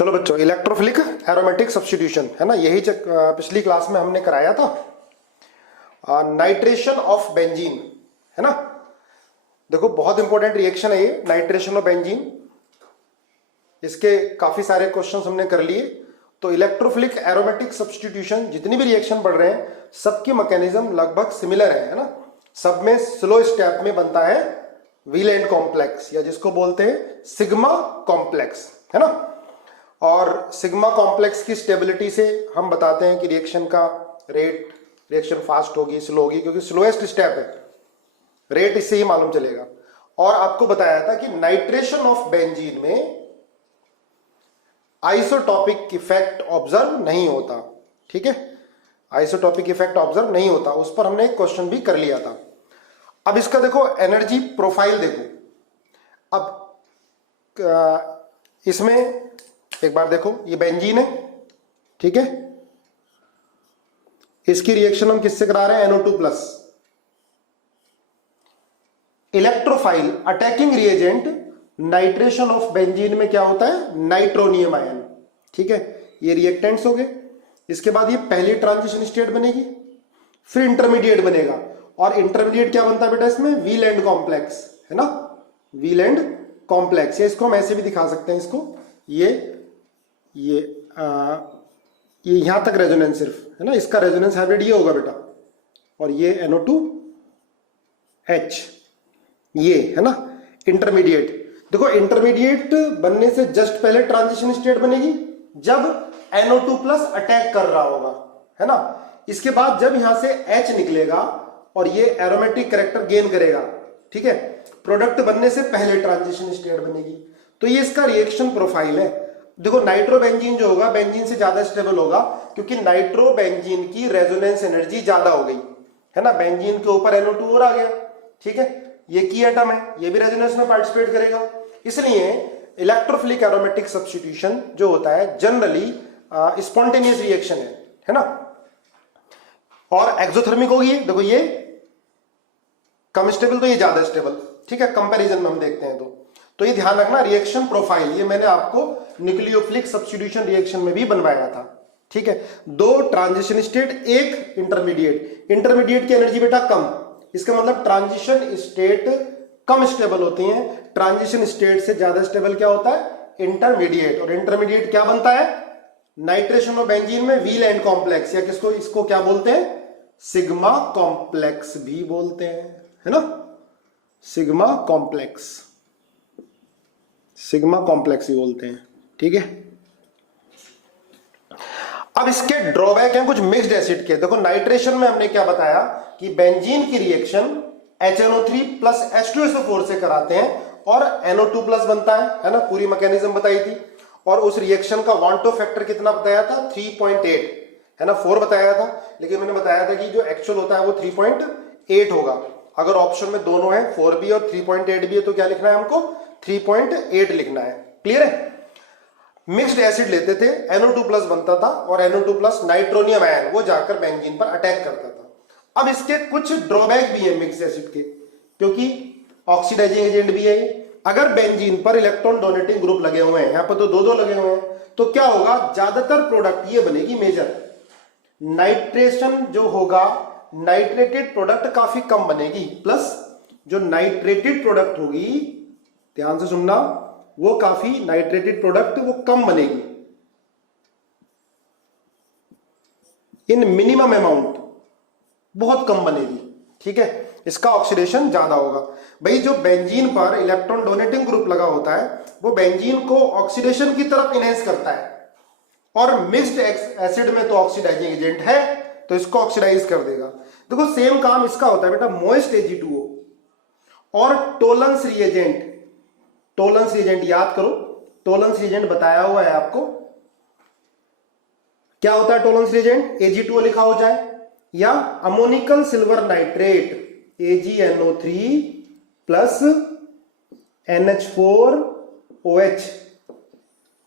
चलो बच्चों, electrophilic aromatic substitution है ना, यही पिछली क्लास में हमने कराया था। नाइट्रेशन ऑफ बेंजीन है ना। देखो बहुत इंपॉर्टेंट रिएक्शन है ये, नाइट्रेशन ऑफ बेंजीन। इसके काफी सारे क्वेश्चंस हमने कर लिए। तो इलेक्ट्रोफिलिक एरोमेटिक सब्स्टिट्यूशन जितनी भी रिएक्शन पढ़ रहे हैं सबकी मैकेनिज्म लगभग सिमिलर है ना। सब में स्लो स्टेप में बनता है व्हील कॉम्प्लेक्स, या जिसको बोलते हैं सिग्मा कॉम्प्लेक्स है ना। और सिग्मा कॉम्प्लेक्स की स्टेबिलिटी से हम बताते हैं कि रिएक्शन का रेट, रिएक्शन फास्ट होगी स्लो होगी, क्योंकि स्लोएस्ट स्टेप है, रेट इससे ही मालूम चलेगा। और आपको बताया था कि नाइट्रेशन ऑफ बेंजीन में आइसोटॉपिक इफेक्ट ऑब्जर्व नहीं होता, ठीक है, आइसोटॉपिक इफेक्ट ऑब्जर्व नहीं होता। उस पर हमने एक क्वेश्चन भी कर लिया था। अब इसका देखो एनर्जी प्रोफाइल देखो। अब इसमें एक बार देखो, ये बेंजीन है, ठीक है, इसकी रिएक्शन हम किससे करा रहे हैं, NO2 plus. Electrophile attacking reagent nitration of benzene में क्या होता है, नाइट्रोनियम आयन, ठीक है। ये रिएक्टेंट्स हो गए। इसके बाद ये पहली ट्रांजिशन स्टेट बनेगी, फिर इंटरमीडिएट बनेगा। और इंटरमीडिएट क्या बनता है बेटा इसमें, व्हील एंड कॉम्प्लेक्स है ना, व्हील एंड कॉम्प्लेक्स। या इसको हम ऐसे भी दिखा सकते हैं, इसको ये यहां तक रेजोनेंस सिर्फ है ना, इसका रेजोनेंस हाइब्रिड ये होगा बेटा, और ये NO2H ये है ना इंटरमीडिएट। देखो इंटरमीडिएट बनने से जस्ट पहले ट्रांजिशन स्टेट बनेगी जब NO2 प्लस अटैक कर रहा होगा है ना। इसके बाद जब यहां से H निकलेगा और ये एरोमेटिक कैरेक्टर गेन करेगा, ठीक है, प्रोडक्ट बनने से पहले ट्रांजिशन स्टेट बनेगी। तो ये इसका रिएक्शन प्रोफाइल है। देखो नाइट्रोबेंजीन जो होगा बेंजीन से ज्यादा स्टेबल होगा, क्योंकि नाइट्रोबेंजीन की रेजोनेंस एनर्जी ज्यादा हो गई है ना। बेंजीन के ऊपर NO2 और आ गया, ठीक है, ये की एटम है, ये भी रेजोनेंस में पार्टिसिपेट करेगा। इसलिए इलेक्ट्रोफिलिक एरोमेटिक सब्स्टिट्यूशन जो होता है जनरली स्पॉन्टेनियस रिएक्शन है ना। और एक्सोथर्मिक होगी। देखो ये कम स्टेबल, तो ये ज्यादा स्टेबल, ठीक है, कंपैरिजन में हम देखते हैं तो ये ध्यान रखना। रिएक्शन प्रोफाइल ये मैंने आपको न्यूक्लियोफिलिक सब्स्टिट्यूशन रिएक्शन में भी बनवाया था, ठीक है। दो ट्रांजिशन स्टेट, एक इंटरमीडिएट। इंटरमीडिएट की एनर्जी बेटा कम, इसका मतलब ट्रांजिशन स्टेट कम स्टेबल होती हैं। ट्रांजिशन स्टेट से ज्यादा स्टेबल क्या होता है, इंटरमीडिएट। और इंटरमीडिएट क्या बनता है, नाइट्रेशन ऑफ बेंजीन में व्हील एंड कॉम्प्लेक्स, या किसको, इसको क्या बोलते हैं, सिग्मा कॉम्प्लेक्स भी बोलते हैं है ना। सिग्मा कॉम्प्लेक्स, सिग्मा कॉम्प्लेक्स ही बोलते हैं, ठीक है। अब इसके ड्रॉबैक हैं कुछ मिक्स्ड एसिड के। देखो नाइट्रेशन में हमने क्या बताया कि बेंजीन की रिएक्शन HNO3 प्लस H2SO4 से कराते हैं और NO2 प्लस बनता है ना, पूरी मैकेनिज्म बताई थी। और उस रिएक्शन का वांटो फैक्टर कितना बताया था, 3.8 है ना, 4 बताया था, लेकिन मैंने बताया था कि जो एक्चुअल होता है वो 3.8 होगा। अगर ऑप्शन में दोनों है 4 भी और 3.8 भी है तो क्या लिखना है हमको, 3.8 लिखना है। क्लियर है। मिक्स्ड एसिड लेते थे, NO2 प्लस बनता था और NO2 प्लस नाइट्रोनियम आयन वो जाकर बेंजीन पर अटैक करता था। अब इसके कुछ ड्रॉबैक भी है मिक्स्ड एसिड के, क्योंकि ऑक्सीडाइजिंग एजेंट भी है। अगर बेंजीन पर इलेक्ट्रॉन डोनेटिंग ग्रुप लगे हुए हैं, यहां पर तो दो लगे हुए हैं, तो क्या होगा, ज्यादातर प्रोडक्ट ये बनेगी मेजर नाइट्रेशन जो होगा, नाइट्रेटेड प्रोडक्ट काफी कम बनेगी, प्लस जो नाइट्रेटेड प्रोडक्ट होगी, ध्यान से सुनना, वो काफी नाइट्रेटेड प्रोडक्ट वो कम बनेगी इन मिनिमम अमाउंट, बहुत कम बनेगी, ठीक है। इसका ऑक्सीडेशन ज्यादा होगा। भाई जो बेंजीन पर इलेक्ट्रॉन डोनेटिंग ग्रुप लगा होता है वो बेंजीन को ऑक्सीडेशन की तरफ इनहेंस करता है, और मिक्स्ड एसिड में तो ऑक्सीडाइजिंग एजेंट है तो इसको ऑक्सीडाइज कर देगा। देखो सेम काम इसका होता है बेटा मोइस्ट Ag2O और टोलेंस रिएजेंट। टोलेंस रिएजेंट याद करो, टोलेंस रिएजेंट बताया हुआ है आपको, क्या होता है टोलेंस रिएजेंट, Ag2O लिखा हो जाए, या ammoniacal silver nitrate AgNO3 plus NH4OH,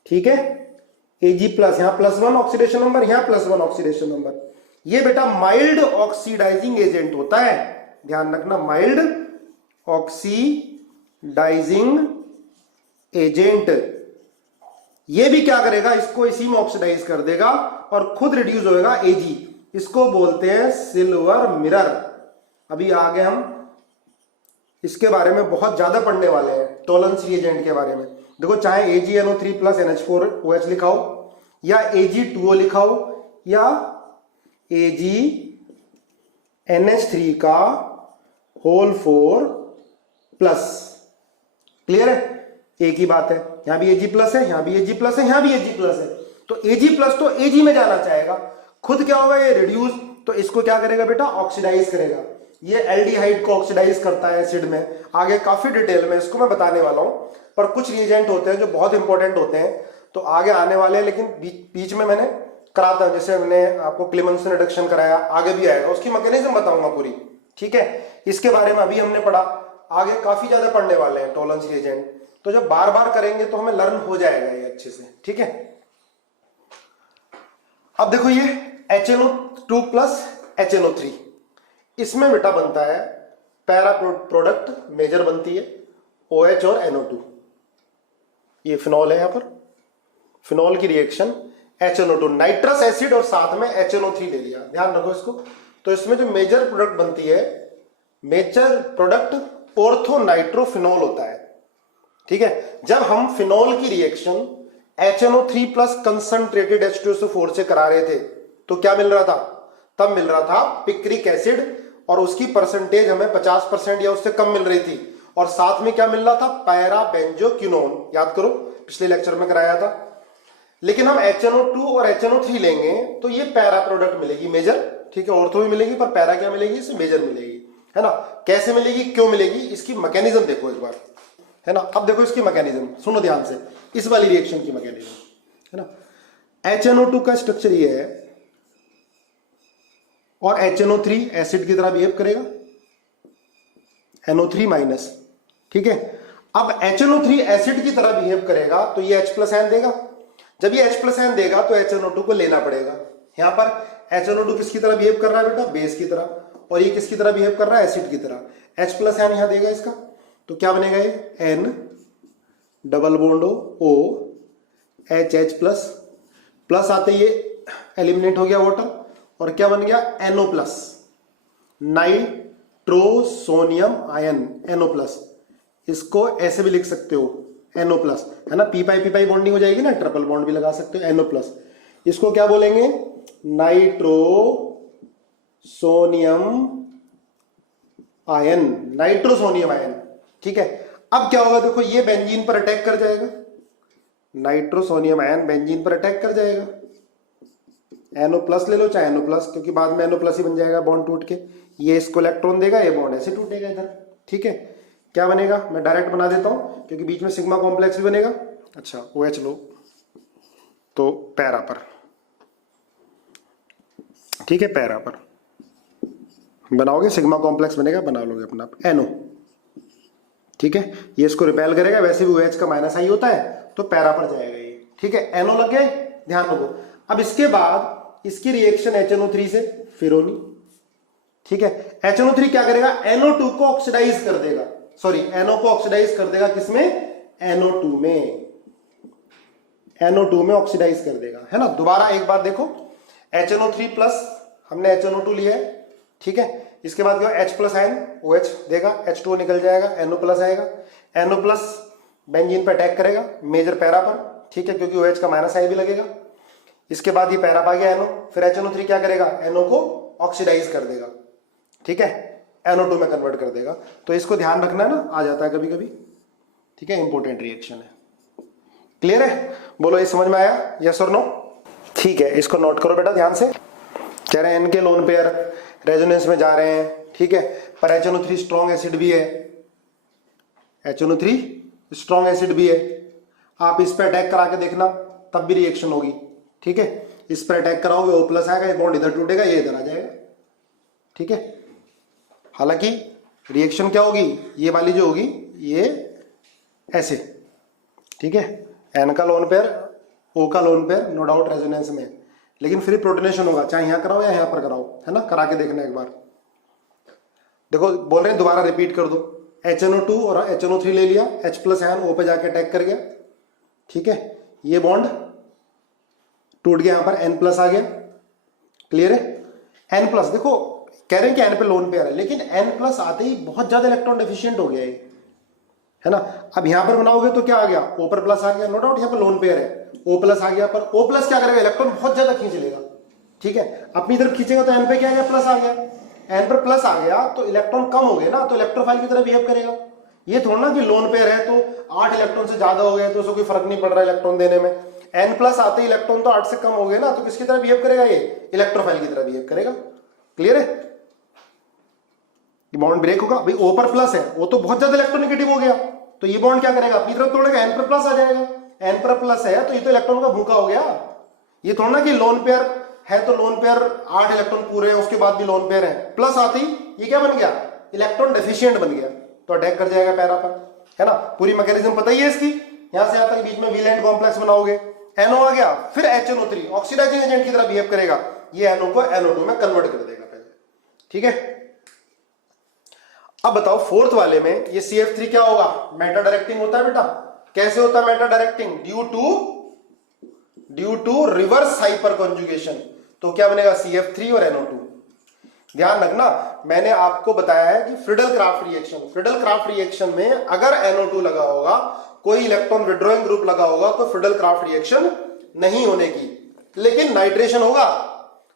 ठीक है, Ag प्लस, यहां +1 ऑक्सीडेशन नंबर, यहां +1 ऑक्सीडेशन नंबर। ये बेटा माइल्ड ऑक्सीडाइजिंग एजेंट होता है, ध्यान रखना, माइल्ड ऑक्सीडाइजिंग एजेंट ये भी क्या करेगा, इसको इसी में ऑक्सीडाइज कर देगा और खुद रिड्यूस होएगा Ag। इसको बोलते हैं सिल्वर मिरर। अभी आगे हम इसके बारे में बहुत ज्यादा पढ़ने वाले हैं, टॉलरेंस रिएजेंट के बारे में। देखो चाहे AgNO3 प्लस NH4OH लिखाओ या Ag2O लिखाओ या AgNH3 का होल 4 प्लस, क्लियर है, एक ही बात है। यहां भी Ag प्लस है, यहां भी Ag प्लस है, यहां भी Ag प्लस है, तो Ag प्लस तो Ag में जाना चाहेगा, खुद क्या होगा ये रिड्यूस, तो इसको क्या करेगा बेटा, ऑक्सीडाइज करेगा। ये एल्डिहाइड को ऑक्सीडाइज करता है एसिड में, आगे काफी डिटेल में इसको मैं बताने वाला हूं, पर कुछ रिएजेंट होते हैं जो बहुत इंपॉर्टेंट होते हैं तो आगे आने वाले हैं, लेकिन बीच में मैंने कराता हूं। जैसे मैंने आपको क्लेमेंसन रिडक्शन कराया, आगे भी आएगा, उसकी मैकेनिज्म बताऊंगा पूरी, ठीक है। इसके बारे में अभी हमने पढ़ा, आगे काफी ज्यादा पढ़ने वाले हैं टॉलरेंस रिएजेंट, तो जब बार बार करेंगे तो हमें लर्न हो जाएगा ये अच्छे से, ठीक है। अब देखो ये HNO2 प्लस HNO3, इसमें बेटा बनता है पैरा प्रोडक्ट, मेजर बनती है OH और NO2। ये फिनॉल है, यहां पर फिनॉल की रिएक्शन HNO2, नाइट्रस एसिड और साथ में HNO3 ले लिया, ध्यान रखो इसको। तो इसमें जो मेजर प्रोडक्ट बनती है, मेजर प्रोडक्ट ऑर्थो नाइट्रोफिनॉल होता है, ठीक है। जब हम फिनॉल की reaction HNO3 plus concentrated H2SO4 से करा रहे थे तो क्या मिल रहा था, तब मिल रहा था पिक्रिक एसिड, और उसकी परसेंटेज हमें 50% या उससे कम मिल रही थी, और साथ में क्या मिल रहा था, पैरा बेंजोक्विनोन, याद करो पिछले लेक्चर में कराया था। लेकिन हम HNO2 और HNO3 लेंगे तो ये पैरा प्रोडक्ट मिलेगी मेजर, ठीक है, ऑर्थो भी मिलेगी, पर पैरा क्या मिलेगी, इसे मेजर मिलेगी, है ना। कैसे मिलेगी, क्यों मिलेगी, इसकी मैकेनिज्म देखो एक बार, है ना। अब देखो इसकी मैकेनिज्म, सुनो ध्यान से, इस वाली रिएक्शन की मैकेनिज्म, है ना। HNO2 का स्ट्रक्चर ये है और HNO3 एसिड की तरह बिहेव करेगा, NO3 माइनस, ठीक है। अब HNO3 एसिड की तरह बिहेव करेगा तो ये H+N देगा। जब ये H+N देगा तो HNO2 को लेना पड़ेगा। यहां पर HNO2 किसकी तरह बिहेव कर रहा है बेटा, बेस की तरह, और ये किसकी तरह बिहेव कर रहा है, एसिड की तरह। H+N यहां देगा इसका, तो क्या बनेगा ये N double bond O H plus, plus आते ये एलिमिनेट हो गया वाटर, और क्या बन गया NO plus, nitrosonium ion NO plus. इसको ऐसे भी लिख सकते हो NO प्लस, है ना, पी पाई बॉन्डिंग हो जाएगी ना, ट्रिपल बॉन्ड भी लगा सकते हो, NO प्लस। इसको क्या बोलेंगे, नाइट्रोसोनियम आयन, नाइट्रोसोनियम आयन, ठीक है। अब क्या होगा, देखो ये बेंजीन पर अटैक कर जाएगा, नाइट्रोसोनियम आयन बेंजीन पर अटैक कर जाएगा। NO प्लस ले लो चाहे NO प्लस, क्योंकि बाद में NO प्लस ही बन जाएगा बॉन्ड टूट के, ये इसको इलेक्ट्रॉन देगा, ये बॉन्ड ऐसे टूटेगा इधर, ठीक है। क्या बनेगा, मैं डायरेक्ट बना देता हूं क्योंकि बीच में सिग्मा कॉम्प्लेक्स भी बनेगा। अच्छा OH लो तो पैरा पर, ठीक है, पैरा पर बनाओगे सिग्मा कॉम्प्लेक्स बनेगा, बना लोगे अपना NO, ठीक है। ये इसको रिपेल करेगा, वैसे भी OH का माइनस आई होता है तो पैरा पर जाएगा ये, ठीक है। NO लग गए, ध्यान रखो। अब इसके बाद इसकी रिएक्शन HNO3 से फिरोनी, ठीक है। HNO3 क्या करेगा, NO2 को ऑक्सीडाइज कर देगा, सॉरी NO को ऑक्सीडाइज कर देगा, किसमें, NO2 में, NO2 में ऑक्सीडाइज कर देगा, है ना। दोबारा एक बार देखो, HNO3 प्लस हमने HNO2 लिया है, ठीक है। इसके बाद क्या, H+N OH देगा, H2O निकल जाएगा, NO प्लस आएगा, NO प्लस बेंजीन पर अटैक करेगा, मेजर पैरा पर, ठीक है, क्योंकि OH का माइनस आई भी लगेगा। इसके बाद ये पैरा पा गया NO, फिर HNO3 क्या करेगा, NO को ऑक्सीडाइज कर देगा, ठीक है, NO2 में कन्वर्ट कर देगा। तो इसको ध्यान रखना है ना, आ जाता है कभी कभी, ठीक है, इंपॉर्टेंट रिएक्शन है। क्लियर है, बोलो ये समझ में आया, यस और नो, ठीक है। इसको नोट करो बेटा ध्यान से। कह रहे हैं N के लोन पेयर रेजोनेंस में जा रहे हैं, ठीक है, पर HNO3 स्ट्रॉन्ग एसिड भी है, HNO3 स्ट्रॉन्ग एसिड भी है। आप इस पर अटैक करा के देखना, तब भी रिएक्शन होगी, ठीक है। इस पर अटैक कराओगे O प्लस आएगा, ये बॉन्ड इधर टूटेगा, ये इधर आ जाएगा, ठीक है। हालांकि रिएक्शन क्या होगी, ये वाली जो होगी ये ऐसे, ठीक है, N का लोन पेयर O का lone pair no doubt resonance में, लेकिन फिर प्रोटोनेशन होगा, चाहे यहां कराओ या यहां पर कराओ, है ना। करा के देखना एक बार, देखो बोल रहे हैं दोबारा रिपीट कर दो। HNO2 और HNO3 ले लिया, H+N O पे जाके अटैक कर गया, ठीक है। ये बॉन्ड टूट गया, यहां पर N प्लस आ गया, क्लियर है। N प्लस देखो कह रहे हैं कि N पे लोन पेयर है, लेकिन N प्लस आते ही बहुत ज्यादा इलेक्ट्रॉन डेफिशिएंट हो गया है ना। अब यहां पर बनाओगे तो क्या आ गया, O पर प्लस आ गया, नो डाउट यहां पर लोन पेयर है, O प्लस आ गया, पर O प्लस क्या करेगा, इलेक्ट्रॉन बहुत ज्यादा खींच लेगा, ठीक है। अपनी तरफ खींचेगा तो N पे क्या आ गया, प्लस आ गया, N पर प्लस आ गया तो इलेक्ट्रॉन कम हो गए ना, तो इलेक्ट्रोफाइल की तरह बिहेव करेगा। ये थोड़ा ना कि लोन पेयर है तो 8 इलेक्ट्रॉन से ज्यादा हो गए तो उसको कोई फर्क नहीं पड़ रहा इलेक्ट्रॉन देने में, N प्लस आते ही इलेक्ट्रॉन तो 8 से कम हो गए ना, तो किसकी तरह बिहेव करेगा, ये इलेक्ट्रोफाइल की तरह बिहेव करेगा, क्लियर है। बॉन्ड ब्रेक होगा भाई, O पर प्लस है, वो तो बहुत ज्यादा इलेक्ट्रोनेगेटिव हो गया, तो ये बॉन्ड क्या करेगा, अपनी तरफ तोड़ेगा, N पर प्लस आ जाएगा, N पर प्लस है तो ये तो इलेक्ट्रॉन का भूखा हो गया। ये थोड़ा ना कि लोन पेयर है तो लोन पेयर 8 इलेक्ट्रॉन पूरे हैं उसके बाद भी लोन पेयर है, प्लस आते ही ये क्या बन गया, इलेक्ट्रॉन डेफिशिएंट बन गया, तो अटैक कर जाएगा पैरा पर, है ना। पूरी मैकेनिज्म पता ही है इसकी, यहां से यहां तक बीच में वेलेंट कॉम्प्लेक्स बनाओगे, NO आ गया, फिर HNO3 ऑक्सीडाइजिंग एजेंट की तरह बिहेव करेगा, ये NO को NO2 में कन्वर्ट कर देगा पहले, ठीक है। अब बताओ फोर्थ वाले में ये CF3 क्या होगा, मेटा डायरेक्टिंग होता है बेटा, कैसे होता है meta directing, due to reverse hyperconjugation, तो क्या बनेगा CF3 और NO2। ध्यान रखना मैंने आपको बताया है कि फ्रीडल क्राफ्ट रिएक्शन में अगर NO2 लगा होगा, कोई इलेक्ट्रॉन विड्रॉइंग ग्रुप लगा होगा तो फ्रीडल क्राफ्ट रिएक्शन नहीं होने की, लेकिन नाइट्रेशन होगा,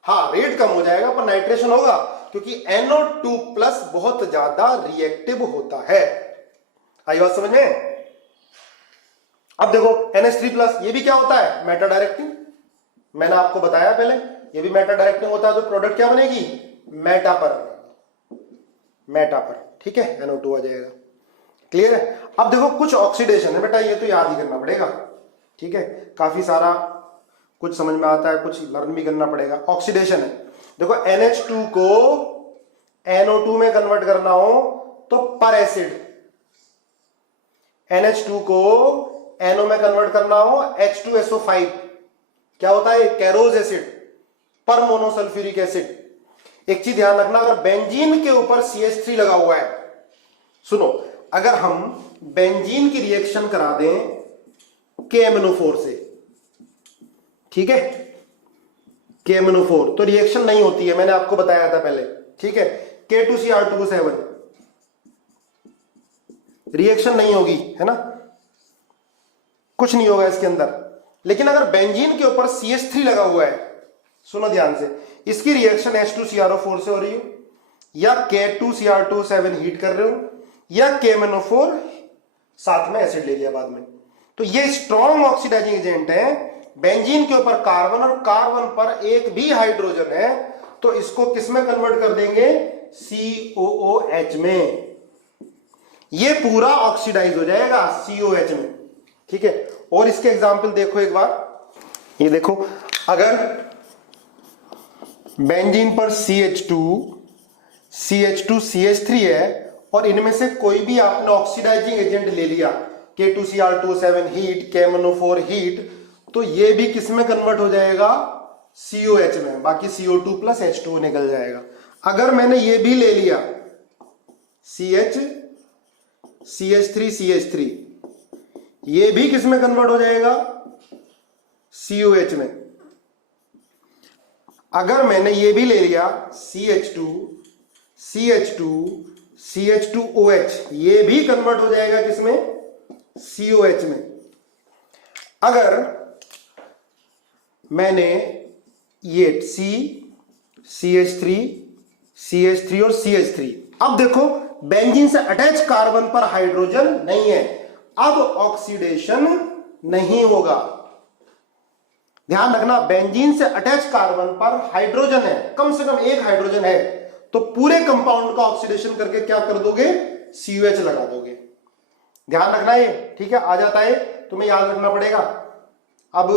हाँ रेट कम हो जाएगा पर नाइट्रेशन होगा, क्योंकि NO2 प्लस बहुत ज्यादा रिएक्टिव होता है। आई बात समझ में। अब देखो NH3 प्लस ये भी क्या होता है, मेटा डायरेक्टिंग, मैंने आपको बताया पहले ये भी मेटा डायरेक्टिंग होता है, तो प्रोडक्ट क्या बनेगी, मेटा पर, ठीक है, NO2 आ जाएगा, क्लियर है। अब देखो कुछ ऑक्सीडेशन है बेटा, ये तो याद ही करना पड़ेगा, ठीक है, काफी सारा कुछ समझ में आता है, कुछ लर्न भी करना पड़ेगा। ऑक्सीडेशन है, देखो NH2 को NO2 में कन्वर्ट करना हो तो पर एसिड, NH2 को NO में कन्वर्ट करना हो H2SO5 क्या होता है, कैरोज एसिड पर मोनोसल्फ्यूरिक एसिड। एक चीज ध्यान रखना, अगर बेंजीन के ऊपर CH3 लगा हुआ है, सुनो, अगर हम बेंजीन की रिएक्शन करा दें KMNO4 से, ठीक है, KMNO4 तो रिएक्शन नहीं होती है, मैंने आपको बताया था पहले, ठीक है। K2Cr2O7 रिएक्शन नहीं होगी, है ना, कुछ नहीं होगा इसके अंदर। लेकिन अगर बेंजीन के ऊपर CH3 लगा हुआ है, सुनो ध्यान से, इसकी रिएक्शन H2CrO4 से हो रही हो, या K2Cr2O7 हीट कर रहे हो, या KMNO4 साथ में एसिड ले लिया बाद में, तो ये स्ट्रॉन्ग ऑक्सीडाइजिंग एजेंट है। बेंजीन के ऊपर कार्बन और कार्बन पर एक भी हाइड्रोजन है, तो इसको किस में कन्वर्ट कर देंगे, COOH में, ये पूरा ऑक्सीडाइज हो जाएगा COH में, ठीक है। और इसके एग्जाम्पल देखो एक बार, ये देखो, अगर बेंजीन पर CH2CH3 है और इनमें से कोई भी आपने ऑक्सीडाइजिंग एजेंट ले लिया, K2Cr2O7 हीट, KMNO4 हीट, तो ये भी किस में कन्वर्ट हो जाएगा, COH में, बाकी CO2 प्लस H2O निकल जाएगा। अगर मैंने ये भी ले लिया CH3 ये भी किस में कन्वर्ट हो जाएगा, COH में। अगर मैंने ये भी ले लिया CH2OH ये भी कन्वर्ट हो जाएगा किसमें, COH में। अगर मैंने ये CH3 और CH3, अब देखो बेंजीन से अटैच कार्बन पर हाइड्रोजन नहीं है, अब ऑक्सीडेशन नहीं होगा। ध्यान रखना, बेंजीन से अटैच कार्बन पर हाइड्रोजन है, कम से कम एक हाइड्रोजन है, तो पूरे कंपाउंड का ऑक्सीडेशन करके क्या कर दोगे, COH लगा दोगे। ध्यान रखना ये, ठीक है, आ जाता है, तुम्हें याद रखना पड़ेगा। अब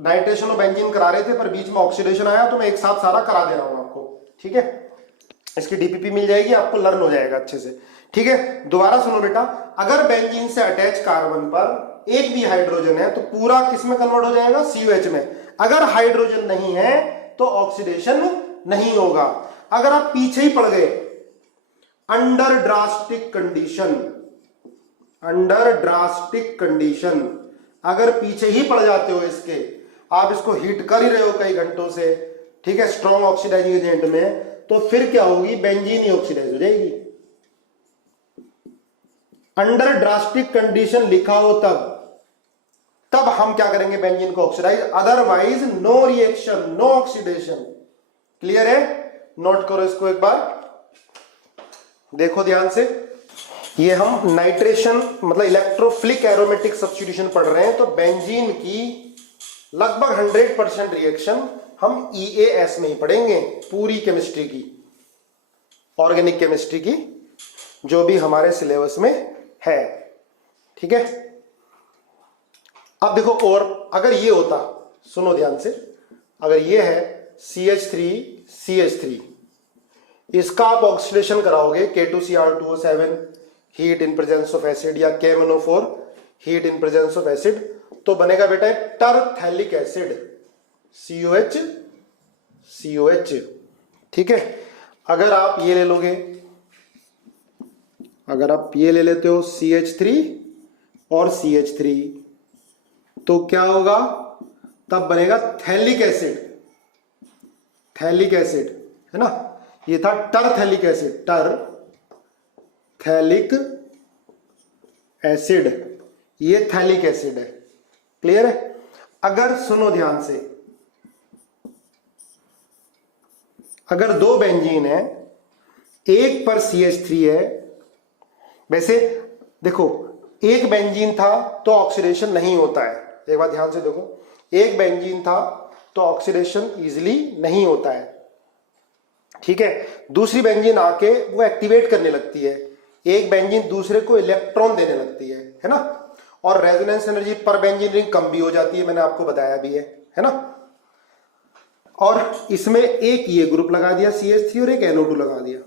नाइट्रेशन और बेंजीन करा रहे थे पर बीच में ऑक्सीडेशन आया, तो मैं एक साथ सारा करा दे रहा हूं आपको, ठीक है। इसकी DPP मिल जाएगी आपको, लर्न हो जाएगा अच्छे से, ठीक है। दोबारा सुनो बेटा, अगर बेंजीन से अटैच कार्बन पर एक भी हाइड्रोजन है तो पूरा किस में कन्वर्ट हो जाएगा, COH में। अगर हाइड्रोजन नहीं है तो ऑक्सीडेशन नहीं होगा। अगर आप पीछे ही पड़ गए, अंडर ड्रास्टिक कंडीशन, अगर पीछे ही पड़ जाते हो इसके, आप इसको हीट कर ही रहे हो कई घंटों से, ठीक है, स्ट्रॉन्ग ऑक्सीडाइजिंग एजेंट में, तो फिर क्या होगी, बेंजीन ही ऑक्सीडाइज हो जाएगी। अंडर ड्रास्टिक कंडीशन लिखा हो तब हम क्या करेंगे, बेंजीन को oxidise, otherwise no reaction, no oxidation. Clear है? नोट करो इसको एक बार, देखो ध्यान से। ये हम नाइट्रेशन मतलब इलेक्ट्रोफिलिक एरोमेटिक सब्स्टिट्यूशन पढ़ रहे हैं, तो बेंजीन की लगभग 100% रिएक्शन हम EAS में ही पढ़ेंगे, पूरी केमिस्ट्री की, ऑर्गेनिक केमिस्ट्री की, जो भी हमारे सिलेबस में है, ठीक है। अब देखो, और अगर ये होता, सुनो ध्यान से, अगर ये है CH3CH3, इसका आप ऑक्सीडेशन कराओगे K2Cr2O7 heat in presence of acid, या KMnO4 heat in presence of acid, तो बनेगा बेटा टरथैलिक एसिड, COH, ठीक है। अगर आप ये ले लोगे, अगर आप ये ले लेते हो CH3 और CH3, तो क्या होगा, तब बनेगा थैलिक एसिड, थैलिक एसिड है ना। ये था टरथैलिक एसिड, टरथैलिक एसिड, ये थैलिक एसिड है। क्लियर है? अगर सुनो ध्यान से, अगर दो बेंजीन है, एक पर CH3 है, वैसे देखो एक बेंजीन था तो ऑक्सीडेशन नहीं होता है, एक बात ध्यान से देखो, एक बेंजीन था तो ऑक्सीडेशन इजीली नहीं होता है, ठीक है। दूसरी बेंजीन आके वो एक्टिवेट करने लगती है, एक बेंजीन दूसरे को इलेक्ट्रॉन देने लगती है ना, और रेजोनेंस एनर्जी पर बेंजीन रिंग कम भी हो जाती है, मैंने आपको बताया भी है ना। और इसमें एक ये ग्रुप लगा दिया CH3 और एक NO2 लगा दिया,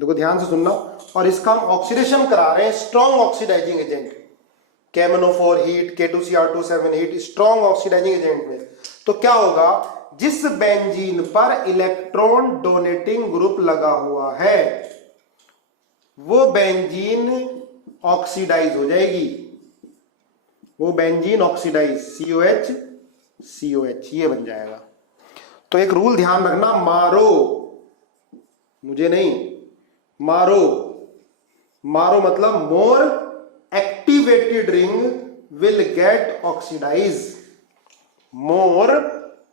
देखो ध्यान से सुनना, और इसका हम ऑक्सीडेशन करा रहे हैं strong oxidising agent, KMnO4 heat, K2Cr2O7 heat, strong oxidising agent में। तो क्या होगा, जिस बेंजीन पर इलेक्ट्रॉन डोनेटिंग ग्रुप लगा हुआ है वो बेंजीन ऑक्सीडाइज हो जाएगी, वो बेंजीन ऑक्सीडाइज, COH ये बन जाएगा। तो एक रूल ध्यान रखना, मारो, मुझे नहीं, मारो, मारो मतलब more activated ring will get oxidise, more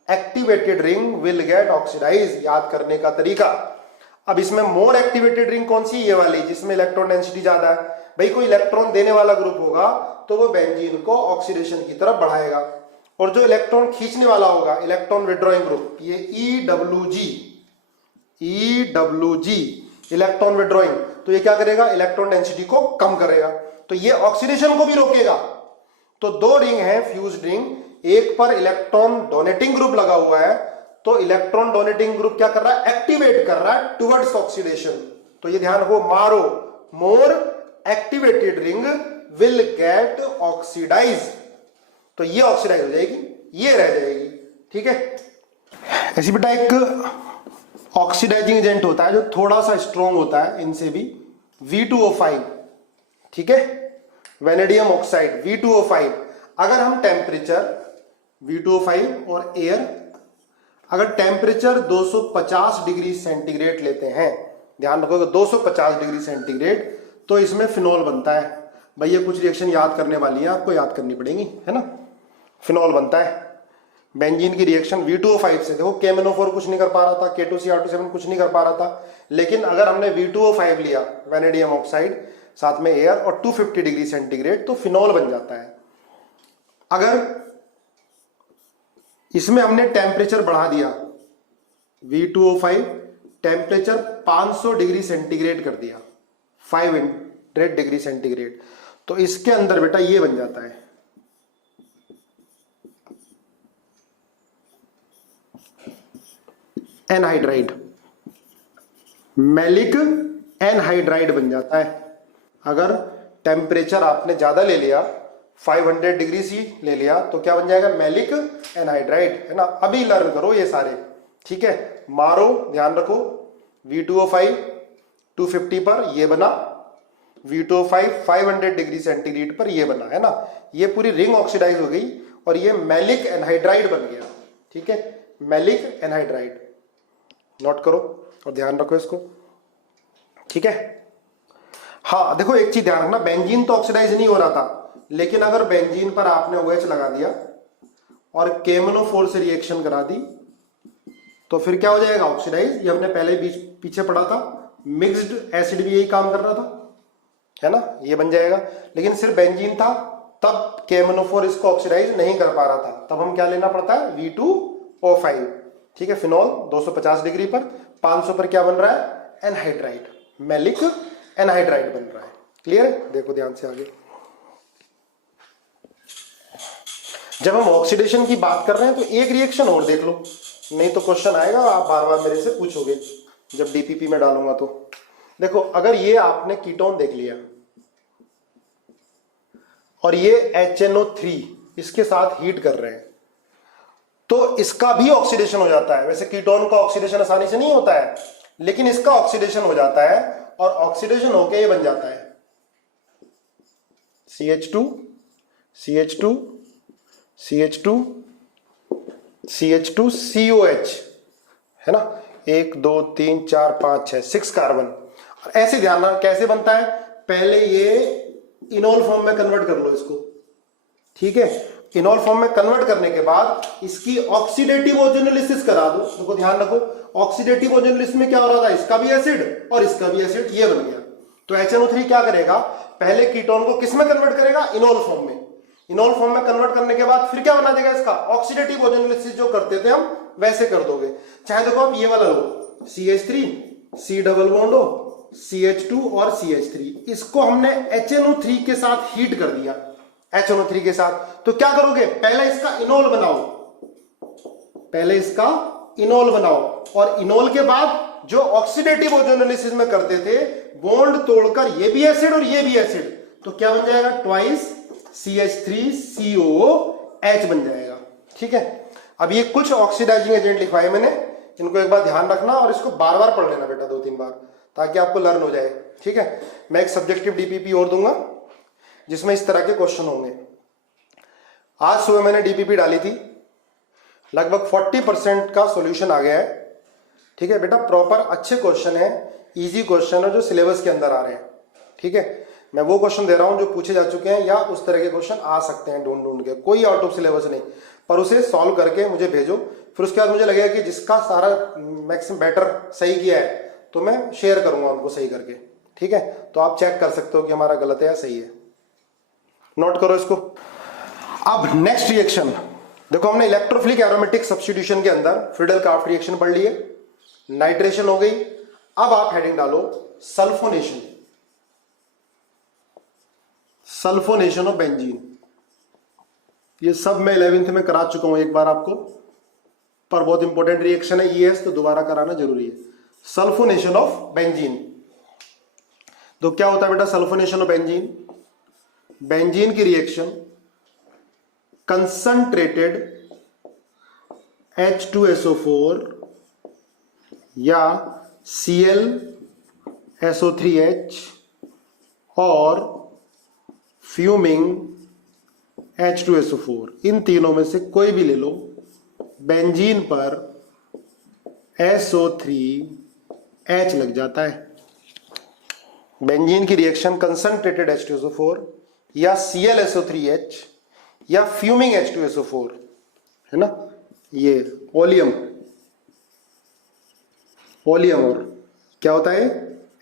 activated ring will get oxidise, याद करने का तरीका। अब इसमें मोर एक्टिवेटेड रिंग कौन सी, ये वाली जिसमें इलेक्ट्रॉन डेंसिटी ज्यादा है। भाई कोई इलेक्ट्रॉन देने वाला ग्रुप होगा तो वो बेंजीन को ऑक्सीडेशन की तरफ बढ़ाएगा, और जो इलेक्ट्रॉन खींचने वाला होगा, इलेक्ट्रॉन विड्रॉइंग ग्रुप, ये EWG इलेक्ट्रॉन विड्रॉइंग, तो ये क्या करेगा, इलेक्ट्रॉन डेंसिटी को कम करेगा, तो ये ऑक्सीडेशन को भी रोकेगा। तो दो रिंग है फ्यूज्ड रिंग, एक पर इलेक्ट्रॉन डोनेटिंग ग्रुप लगा हुआ है, तो इलेक्ट्रॉन डोनेटिंग ग्रुप क्या कर रहा है, एक्टिवेट कर रहा है टुवर्ड्स ऑक्सीडेशन। तो ये ध्यान रखो, मारो, more activated ring will get oxidise, तो ये ऑक्सीडाइज हो जाएगी, ये रह जाएगी, ठीक है। ऐसी बेटा एक ऑक्सीडाइजिंग एजेंट होता है जो थोड़ा सा स्ट्रॉन्ग होता है इनसे भी, V2O5, ठीक है, वेनेडियम ऑक्साइड V2O5। अगर हम टेम्परेचर V2O5 और एयर, अगर टेम्परेचर 250 डिग्री सेंटीग्रेड लेते हैं, ध्यान रखोगे 250 डिग्री सेंटीग्रेड, तो इसमें फिनॉल बनता है। भाई ये कुछ रिएक्शन याद करने वाली है, आपको याद करनी पड़ेगी, है ना। फिनॉल बनता है बेंजीन की रिएक्शन V2O5 से। देखो KMnO4 कुछ नहीं कर पा रहा था, K2Cr2O7 कुछ नहीं कर पा रहा था, लेकिन अगर हमने V2O5 लिया, वेनेडियम ऑक्साइड, साथ में एयर और 250 डिग्री सेंटीग्रेड, तो फिनॉल बन जाता है। अगर इसमें हमने टेम्परेचर बढ़ा दिया, V2O5 टेम्परेचर 500 डिग्री सेंटीग्रेड कर दिया, 500 डिग्री सेंटीग्रेड, तो इसके अंदर बेटा ये बन जाता है एनहाइड्राइड, मैलिक एनहाइड्राइड बन जाता है। अगर टेम्परेचर आपने ज्यादा ले लिया, 500 डिग्री सी ले लिया, तो क्या बन जाएगा, मैलिक एनहाइड्राइड, है ना। अभी लर्न करो ये सारे, ठीक है। मारो, ध्यान रखो, V2O5 250 पर ये बना, V2O5 500 डिग्री सेंटीग्रेड पर ये बना है ना, ये पूरी रिंग ऑक्सीडाइज हो गई और ये मैलिक एनहाइड्राइड बन गया। ठीक है, मैलिक एनहाइड्राइड नोट करो और ध्यान रखो इसको। ठीक है, हाँ देखो एक चीज ध्यान रखना, बेंजीन तो ऑक्सीडाइज नहीं हो रहा था, लेकिन अगर बेंजीन पर आपने OH लगा दिया और KMnO4 से रिएक्शन करा दी तो फिर क्या हो जाएगा, ऑक्सीडाइज। ये हमने पहले पीछे पढ़ा था, मिक्स्ड एसिड भी यही काम कर रहा था, है ना, ये बन जाएगा। लेकिन सिर्फ बेंजीन था तब KMnO4 इसको ऑक्सीडाइज नहीं कर पा रहा था, तब हम क्या लेना पड़ता है, V2O5। ठीक है, फिनॉल 250 डिग्री पर, 500 पर क्या बन रहा है, एनहाइड्राइड, मैलिक एनहाइड्राइड बन रहा है। क्लियर है, देखो ध्यान से आगे। जब हम ऑक्सीडेशन की बात कर रहे हैं तो एक रिएक्शन और देख लो, नहीं तो क्वेश्चन आएगा आप बार बार मेरे से पूछोगे जब DPP में डालूंगा। तो देखो, अगर ये आपने कीटोन देख लिया और ये HNO3 इसके साथ हीट कर रहे हैं तो इसका भी ऑक्सीडेशन हो जाता है। वैसे कीटोन का ऑक्सीडेशन आसानी से नहीं होता है, लेकिन इसका ऑक्सीडेशन हो जाता है और ऑक्सीडेशन होके ये बन जाता है CH2 CH2 CH2 CH2 COH, है ना, 1 2 3 4 5 6 6 कार्बन। ऐसे ध्यान रखना कैसे बनता है, पहले ये इनोल फॉर्म में कन्वर्ट कर लो इसको। ठीक है, इनोल फॉर्म में कन्वर्ट करने के बाद इसकी ऑक्सीडेटिव ओजोनोलिसिस करा दो। देखो ध्यान रखो, ऑक्सीडेटिव ओजोनोलिसिस में क्या हो रहा था, इसका भी एसिड और इसका भी एसिड, ये बन गया। तो HNO3 क्या करेगा, पहले कीटोन को किस में कन्वर्ट करेगा, इनोल फॉर्म में। इनोल फॉर्म में कन्वर्ट करने के बाद फिर क्या बना देगा, इसका ऑक्सीडेटिव ओजोनोलिसिस जो करते थे हम वैसे कर दोगे। चाहे देखो आप ये वाला लो, CH3 C डबल बॉन्ड हो, CH2 और CH3, इसको हमने HNO3 के साथ हीट कर दिया, HNO3 के साथ। तो क्या करोगे, पहले इसका इनोल बनाओ, पहले इसका इनोल बनाओ और इनोल के बाद जो ऑक्सीडेटिव ओजोनोलिसिस में करते थे, बॉन्ड तोड़कर ये भी एसिड और ये भी एसिड, तो क्या बन जाएगा, ट्वाइस CH3COOH बन जाएगा। ठीक है, अब ये कुछ ऑक्सीडाइजिंग एजेंट लिखवाए मैंने, इनको एक बार ध्यान रखना और इसको बार बार पढ़ लेना बेटा, 2-3 बार, ताकि आपको लर्न हो जाए। ठीक है, मैं एक सब्जेक्टिव DPP और दूंगा जिसमें इस तरह के क्वेश्चन होंगे। आज सुबह मैंने DPP डाली थी, लगभग 40% का सॉल्यूशन आ गया है। ठीक है बेटा, प्रॉपर अच्छे क्वेश्चन है, इजी क्वेश्चन है जो सिलेबस के अंदर आ रहे हैं। ठीक है, मैं वो क्वेश्चन दे रहा हूं जो पूछे जा चुके हैं या उस तरह के क्वेश्चन आ सकते हैं ढूंढ ढूंढ के, कोई आउट ऑफ सिलेबस नहीं, पर उसे सॉल्व करके मुझे भेजो। फिर उसके बाद मुझे लगेगा कि जिसका सारा मैक्सिमम बेटर सही किया है तो मैं शेयर करूंगा उनको सही करके। ठीक है, तो आप चेक कर सकते हो कि हमारा गलत है या सही है, नोट करो इसको। अब नेक्स्ट रिएक्शन देखो, हमने इलेक्ट्रोफिलिक एरोमेटिक सब्स्टिट्यूशन के अंदर फ्रीडल क्राफ्ट रिएक्शन पढ़ ली है, नाइट्रेशन हो गई। अब आप हेडिंग डालो सल्फोनेशन, सल्फोनेशन ऑफ बेंजीन। ये सब मैं 11th में करा चुका हूं एक बार आपको, पर बहुत इंपॉर्टेंट रिएक्शन है ES, तो दोबारा कराना जरूरी है। सल्फोनेशन ऑफ बेंजीन, तो क्या होता है बेटा सल्फोनेशन ऑफ बेंजीन, बेंजीन की रिएक्शन कंसंट्रेटेड H2SO4 या ClSO3H और फ्यूमिंग H2SO4, इन तीनों में से कोई भी ले लो, बेंजीन पर SO3H लग जाता है। बेंजीन की रिएक्शन कंसंट्रेटेड H2SO4 या ClSO3H या फ्यूमिंग H2SO4, है ना, ये ओलियम और क्या होता है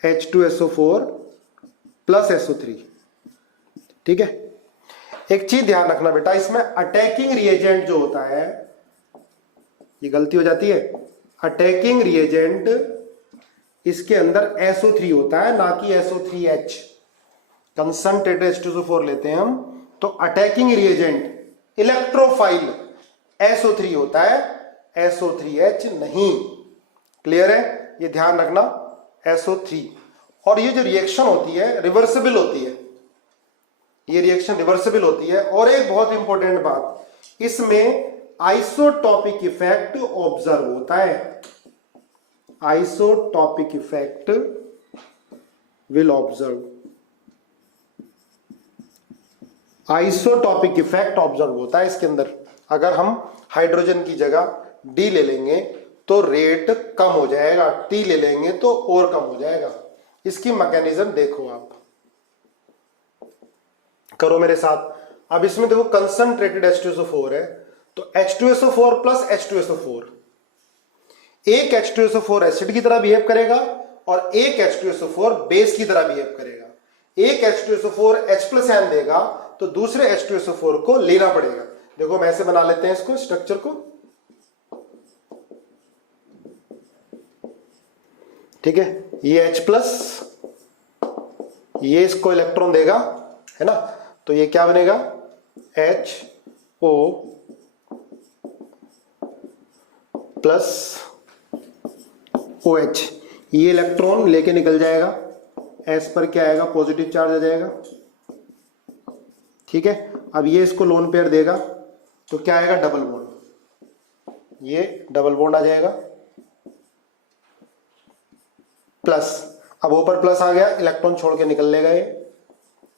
H2SO4 प्लस SO3। ठीक है, एक चीज ध्यान रखना बेटा, इसमें अटैकिंग रिएजेंट जो होता है, ये गलती हो जाती है, अटैकिंग रिएजेंट इसके अंदर SO3 होता है, ना कि SO3H। कंसंट्रेटेड H2SO4 लेते हैं हम, तो अटैकिंग रिएजेंट इलेक्ट्रोफाइल SO3 होता है, SO3H नहीं। क्लियर है, ये ध्यान रखना, SO3। और ये जो रिएक्शन होती है रिवर्सिबल होती है, ये रिएक्शन रिवर्सिबल होती है। और एक बहुत इंपॉर्टेंट बात, इसमें आइसोटॉपिक इफेक्ट ऑब्जर्व होता है, isotopic effect will observe. Isotopic effect observe होता है इसके अंदर। अगर हम हाइड्रोजन की जगह डी ले लेंगे तो रेट कम हो जाएगा, टी ले लेंगे तो और कम हो जाएगा। इसकी मैकेनिज्म देखो आप, करो मेरे साथ। अब इसमें देखो कंसंट्रेटेड H2SO4 है, तो H2SO4 प्लस H2SO4, एक H2SO4 एसिड की तरह बिहेव करेगा और एक H2SO4 बेस की तरह बिहेव करेगा। एक H2SO4 H प्लस आयन देगा तो दूसरे H2SO4 को लेना पड़ेगा। देखो हम ऐसे बना लेते हैं इसको, स्ट्रक्चर को, ठीक है। ये H प्लस, ये इसको इलेक्ट्रॉन देगा, है ना, तो ये क्या बनेगा, HO प्लस OH। ये इलेक्ट्रॉन लेके निकल जाएगा, S पर क्या आएगा, पॉजिटिव चार्ज आ जाएगा, ठीक है। अब ये इसको लोन पेयर देगा तो क्या आएगा, डबल बॉन्ड, ये डबल बॉन्ड आ जाएगा, प्लस, अब ऊपर प्लस आ गया, इलेक्ट्रॉन छोड़ के निकल लेगा ये,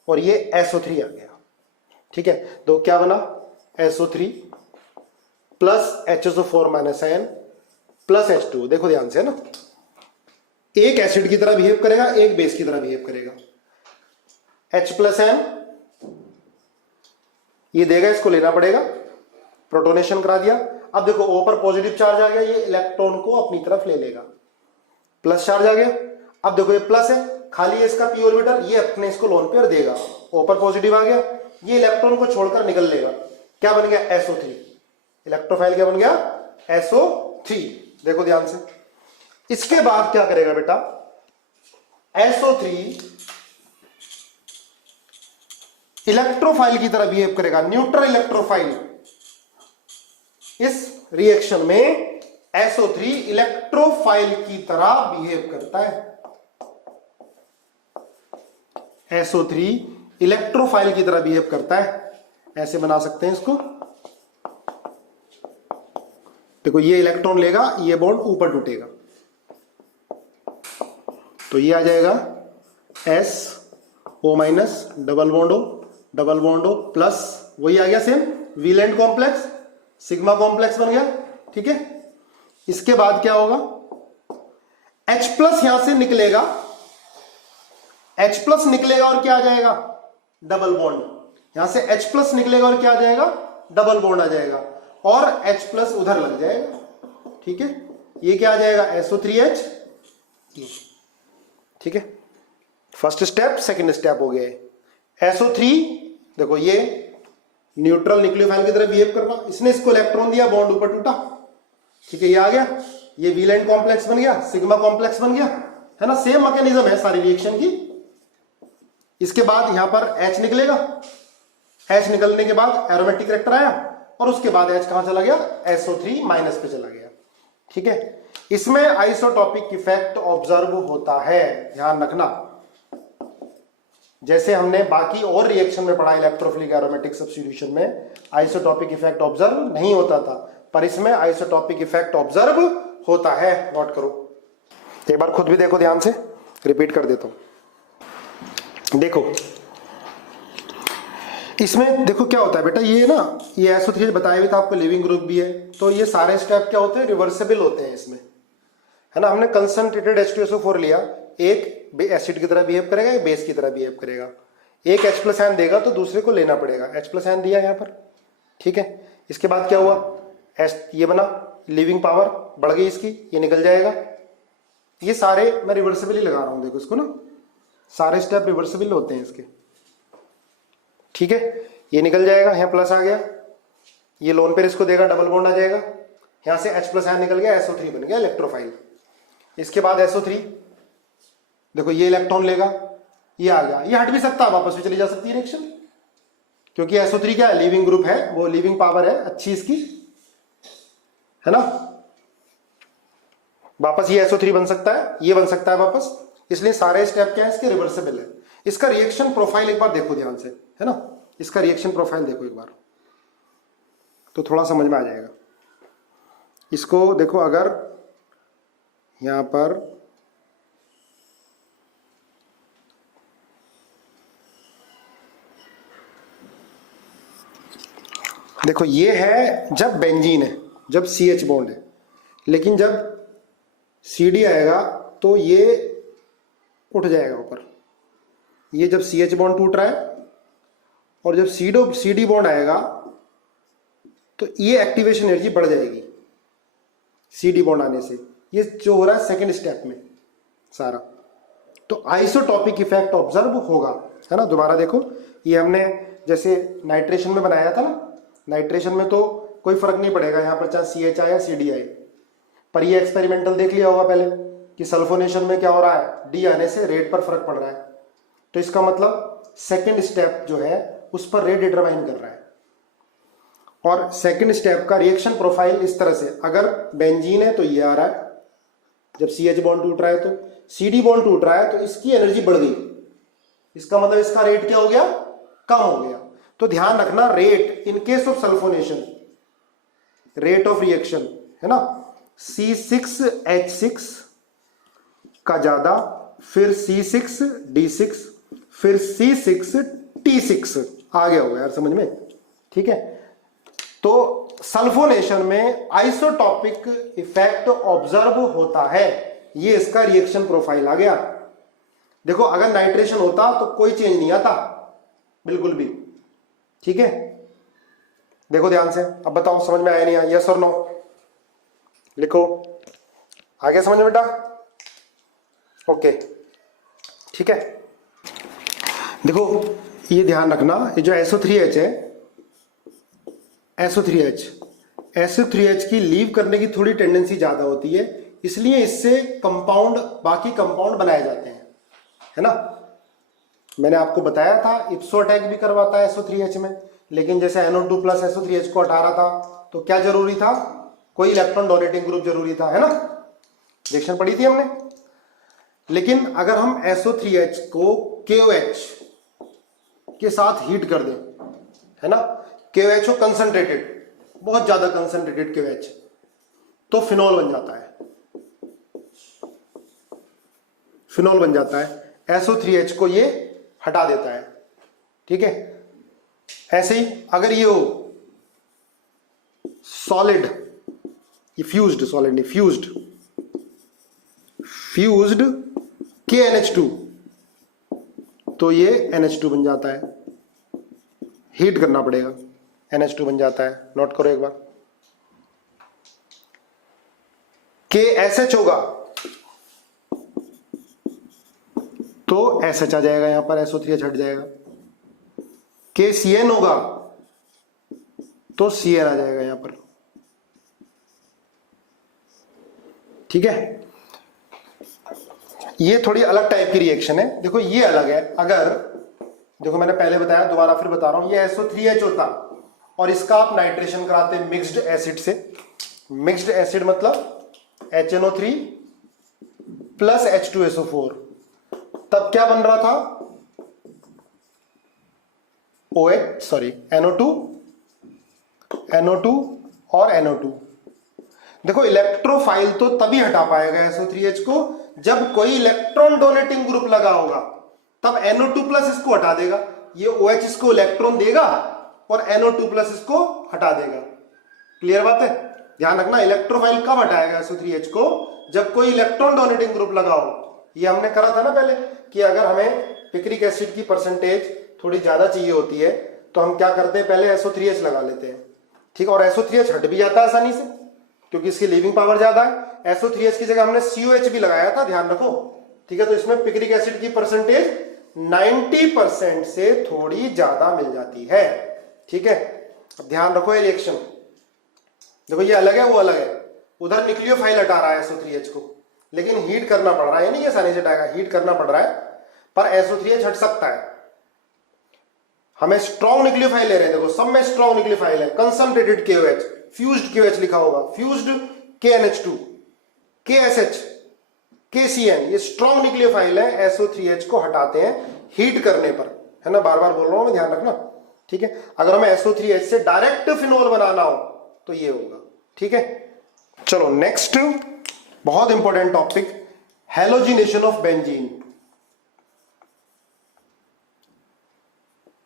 और ये SO3 आ गया, ठीक है। तो क्या बना, SO3 plus HSO4 minus ion plus H2। देखो ध्यान से, है ना, एक एसिड की तरह बिहेव करेगा, एक बेस की तरह बिहेव करेगा। H प्लस आयन ये देगा, इसको लेना पड़ेगा, प्रोटोनेशन करा दिया। अब देखो ऊपर पॉजिटिव चार्ज आ गया, ये इलेक्ट्रॉन को अपनी तरफ ले लेगा, प्लस चार्ज आ गया। अब देखो ये प्लस है, खाली है इसका p ऑर्बिटल, ये अपने इसको लोन पेयर देगा, ऊपर पॉजिटिव आ गया, ये इलेक्ट्रॉन को छोड़कर निकल लेगा, क्या बन गया, SO3। इलेक्ट्रोफाइल क्या बन गया, SO3। देखो ध्यान से, इसके बाद क्या करेगा बेटा, SO3 इलेक्ट्रोफाइल की तरह बिहेव करेगा, न्यूट्रल इलेक्ट्रोफाइल। इस रिएक्शन में SO3 इलेक्ट्रोफाइल की तरह बिहेव करता है। SO3 इलेक्ट्रोफाइल की तरह बिहेव करता है, ऐसे बना सकते हैं इसको। देखो ये इलेक्ट्रॉन लेगा, ये बॉन्ड ऊपर टूटेगा, तो ये आ जाएगा SO minus, double bond O plus, वही आ गया सेम, वीलेंट कॉम्प्लेक्स, सिग्मा कॉम्प्लेक्स बन गया, ठीक है। इसके बाद क्या होगा, H प्लस यहां से निकलेगा, H प्लस निकलेगा और क्या आ जाएगा, डबल बॉन्ड। यहां से H प्लस निकलेगा और क्या आ जाएगा, डबल बॉन्ड आ जाएगा, और H प्लस उधर लग जाएगा, ठीक है। ये क्या आ जाएगा, SO3H, ठीक है। फर्स्ट स्टेप, सेकंड स्टेप हो गया। SO3 देखो ये न्यूट्रल न्यूक्लियोफाइल की तरह बिहेव कर रहा, इसने इसको इलेक्ट्रॉन दिया, बॉन्ड ऊपर टूटा, ठीक है, ये आ गया, ये वीलेंट कॉम्प्लेक्स बन गया, सिग्मा कॉम्प्लेक्स बन गया, है ना। सेम मैकेनिज्म है सारी रिएक्शन की। इसके बाद यहां पर H निकलेगा, H निकलने के बाद एरोमेटिक करेक्टर आया, और उसके बाद H कहां चला गया, SO3 माइनस पे चला गया, ठीक है। इसमें आइसोटॉपिक इफेक्ट ऑब्जर्व होता है, ध्यान रखना। जैसे हमने बाकी और रिएक्शन में पढ़ा, इलेक्ट्रोफिलिक एरोमेटिक सब्स्टिट्यूशन में आइसोटॉपिक इफेक्ट ऑब्जर्व नहीं होता था, पर इसमें आइसोटॉपिक इफेक्ट ऑब्जर्व होता है। नोट करो, एक बार खुद भी देखो ध्यान से, रिपीट कर देता हूं। देखो इसमें देखो क्या होता है बेटा, ये ना, ये SO3 बताया भी था आपको, लिविंग ग्रुप भी है, तो ये सारे स्टेप क्या होते हैं, रिवर्सिबल होते हैं इसमें, है ना। हमने कंसंट्रेटेड H2SO4 लिया, एक एसिड की तरह बिहेव करेगा, एक बेस की तरह बिहेव करेगा, एक H प्लस आयन देगा तो दूसरे को लेना पड़ेगा, H प्लस आयन दिया यहाँ पर, ठीक है। इसके बाद क्या हुआ, ये बना, लिविंग पावर बढ़ गई इसकी, ये निकल जाएगा। ये सारे मैं रिवर्सिबल ही लगा रहा हूं, देखो इसको ना, सारे स्टेप रिवर्सिबल होते हैं इसके, ठीक है। ये निकल जाएगा, यहाँ प्लस आ गया, ये लोन पेयर इसको देगा, डबल बॉन्ड आ जाएगा, यहां से H प्लस आयन निकल गया, SO3 बन गया इलेक्ट्रोफाइल। इसके बाद SO3 देखो ये इलेक्ट्रॉन लेगा, ये आ गया, ये हट भी सकता है, वापस भी चली जा सकती है रिएक्शन, क्योंकि SO3 क्या है, लिविंग ग्रुप है, वो लिविंग पावर है अच्छी इसकी, है ना। वापस ये SO3 बन सकता है, ये बन सकता है वापस, इसलिए सारे स्टेप क्या है इसके, रिवर्सिबल है। इसका रिएक्शन प्रोफाइल एक बार देखो ध्यान से, है ना, इसका रिएक्शन प्रोफाइल देखो एक बार, तो थोड़ा समझ में आ जाएगा। इसको देखो, अगर यहां पर देखो ये है जब बेंजीन है, जब CH बॉन्ड है, लेकिन जब CD आएगा तो ये उठ जाएगा ऊपर। ये जब CH बॉन्ड टूट रहा है और जब CD बॉन्ड आएगा तो ये एक्टिवेशन एनर्जी बढ़ जाएगी CD बॉन्ड आने से। ये जो हो रहा है सेकेंड स्टेप में सारा, तो आइसोटॉपिक इफेक्ट ऑब्जर्व होगा, है ना। दोबारा देखो, ये हमने जैसे नाइट्रेशन में बनाया था ना, नाइट्रेशन में तो कोई फर्क नहीं पड़ेगा यहाँ पर चाहे CH आए या CD आए, पर ये एक्सपेरिमेंटल देख लिया होगा पहले कि सल्फोनेशन में क्या हो रहा है, D आने से रेट पर फर्क पड़ रहा है। तो इसका मतलब सेकेंड स्टेप जो है उस पर रेट डिटरमाइन कर रहा है। और सेकेंड स्टेप का रिएक्शन प्रोफाइल इस तरह से, अगर बेंजीन है तो ये आ रहा है, जब CH बॉन्ड टूट रहा है तो CD बॉन्ड टूट रहा है तो इसकी एनर्जी बढ़ गई, इसका मतलब इसका रेट क्या हो गया, कम हो गया। तो ध्यान रखना, rate in case of sulphonation, rate of reaction है ना, C6H6 का ज्यादा, फिर C6D6, फिर C6T6 आ गया होगा यार समझ में, ठीक है। तो सल्फोनेशन में आइसोटॉपिक इफेक्ट ऑब्जर्व होता है, ये इसका रिएक्शन प्रोफाइल आ गया। देखो अगर नाइट्रेशन होता तो कोई चेंज नहीं आता बिल्कुल भी, ठीक है। देखो ध्यान से, अब बताओ समझ में आया नहीं आया, यस और नो लिखो, आ गया समझ में बेटा, ओके ठीक है। देखो ये ध्यान रखना, ये जो SO3H है, SO3H की लीव करने की थोड़ी टेंडेंसी ज्यादा होती है, इसलिए इससे कंपाउंड, बाकी कंपाउंड बनाए जाते हैं, है ना। मैंने आपको बताया था इप्सो अटैक भी करवाता है SO3H में, लेकिन जैसे NO2 प्लस SO3H को हटा रहा था तो क्या जरूरी था, कोई इलेक्ट्रॉन डोनेटिंग ग्रुप जरूरी था, है ना, रिएक्शन पढ़ी थी हमने। लेकिन अगर हम SO3H को KOH के साथ हीट कर दें, है ना, KOH हो कंसंट्रेटेड, बहुत ज्यादा कंसंट्रेटेड KOH, तो फिनॉल बन जाता है, फिनॉल बन जाता है। SO3H को ये हटा देता है, ठीक है। ऐसे ही अगर ये हो सॉलिड, ये फ्यूज्ड, सॉलिड नहीं फ्यूज्ड, फ्यूज्ड KNH2, तो ये NH2 बन जाता है, हीट करना पड़ेगा, NH2 बन जाता है। नोट करो एक बार, KSH होगा तो SH आ जाएगा, यहां पर SO3H हट जाएगा। KCN होगा तो CN आ जाएगा यहां पर, ठीक है। ये थोड़ी अलग टाइप की रिएक्शन है, देखो ये अलग है। अगर देखो मैंने पहले बताया, दोबारा फिर बता रहा हूं, ये SO3H होता और इसका आप नाइट्रेशन कराते मिक्स्ड एसिड से। मिक्स्ड एसिड मतलब HNO3 प्लस H2SO4, तब क्या बन रहा था, NO2 और NO2। देखो इलेक्ट्रोफाइल तो तभी हटा पाएगा SO3H को जब कोई इलेक्ट्रॉन डोनेटिंग ग्रुप लगा होगा, तब NO2 प्लस इसको हटा देगा, ये OH इसको इलेक्ट्रॉन देगा और NO2 प्लस इसको हटा देगा। क्लियर बात है, ध्यान रखना, इलेक्ट्रोफाइल कब हटाएगा SO3H को, जब कोई इलेक्ट्रॉन डोनेटिंग ग्रुप लगा हो। ये हमने करा था ना पहले कि अगर हमें पिक्रिक एसिड की परसेंटेज थोड़ी ज्यादा चाहिए होती है तो हम क्या करते हैं, पहले SO3H लगा लेते हैं, ठीक है। और SO3H हट भी जाता है आसानी से क्योंकि इसकी लीविंग पावर ज्यादा है। SO3H की जगह हमने COH भी लगाया था, ध्यान रखो, ठीक है। तो इसमें पिक्रिक एसिड की परसेंटेज 90% से थोड़ी ज्यादा मिल जाती है, ठीक है। अब ध्यान रखो ये रिएक्शन, देखो ये अलग है वो अलग है, उधर न्यूक्लियोफाइल हटा रहा है SO3H को, लेकिन हीट करना पड़ रहा है, यानी कि आसानी से हटाएगा, हीट करना पड़ रहा है, पर SO3H हट सकता है। हमें स्ट्रॉन्ग न्यूक्लियोफाइल ले रहे हैं, देखो सब में स्ट्रॉन्ग न्यूक्लियोफाइल है, कंसंट्रेटेड KOH, फ्यूज्ड KOH लिखा होगा, फ्यूज्ड KNH2, KSH, KCN, ये स्ट्रॉन्ग न्यूक्लियोफाइल है, SO3H को हटाते हैं हीट करने पर, है ना, बार बार बोल रहा हूं मैं, ध्यान रखना, ठीक है। अगर हमें SO3H से डायरेक्ट फिनोल बनाना हो तो ये होगा, ठीक है। चलो नेक्स्ट बहुत important topic, halogenation of benzene.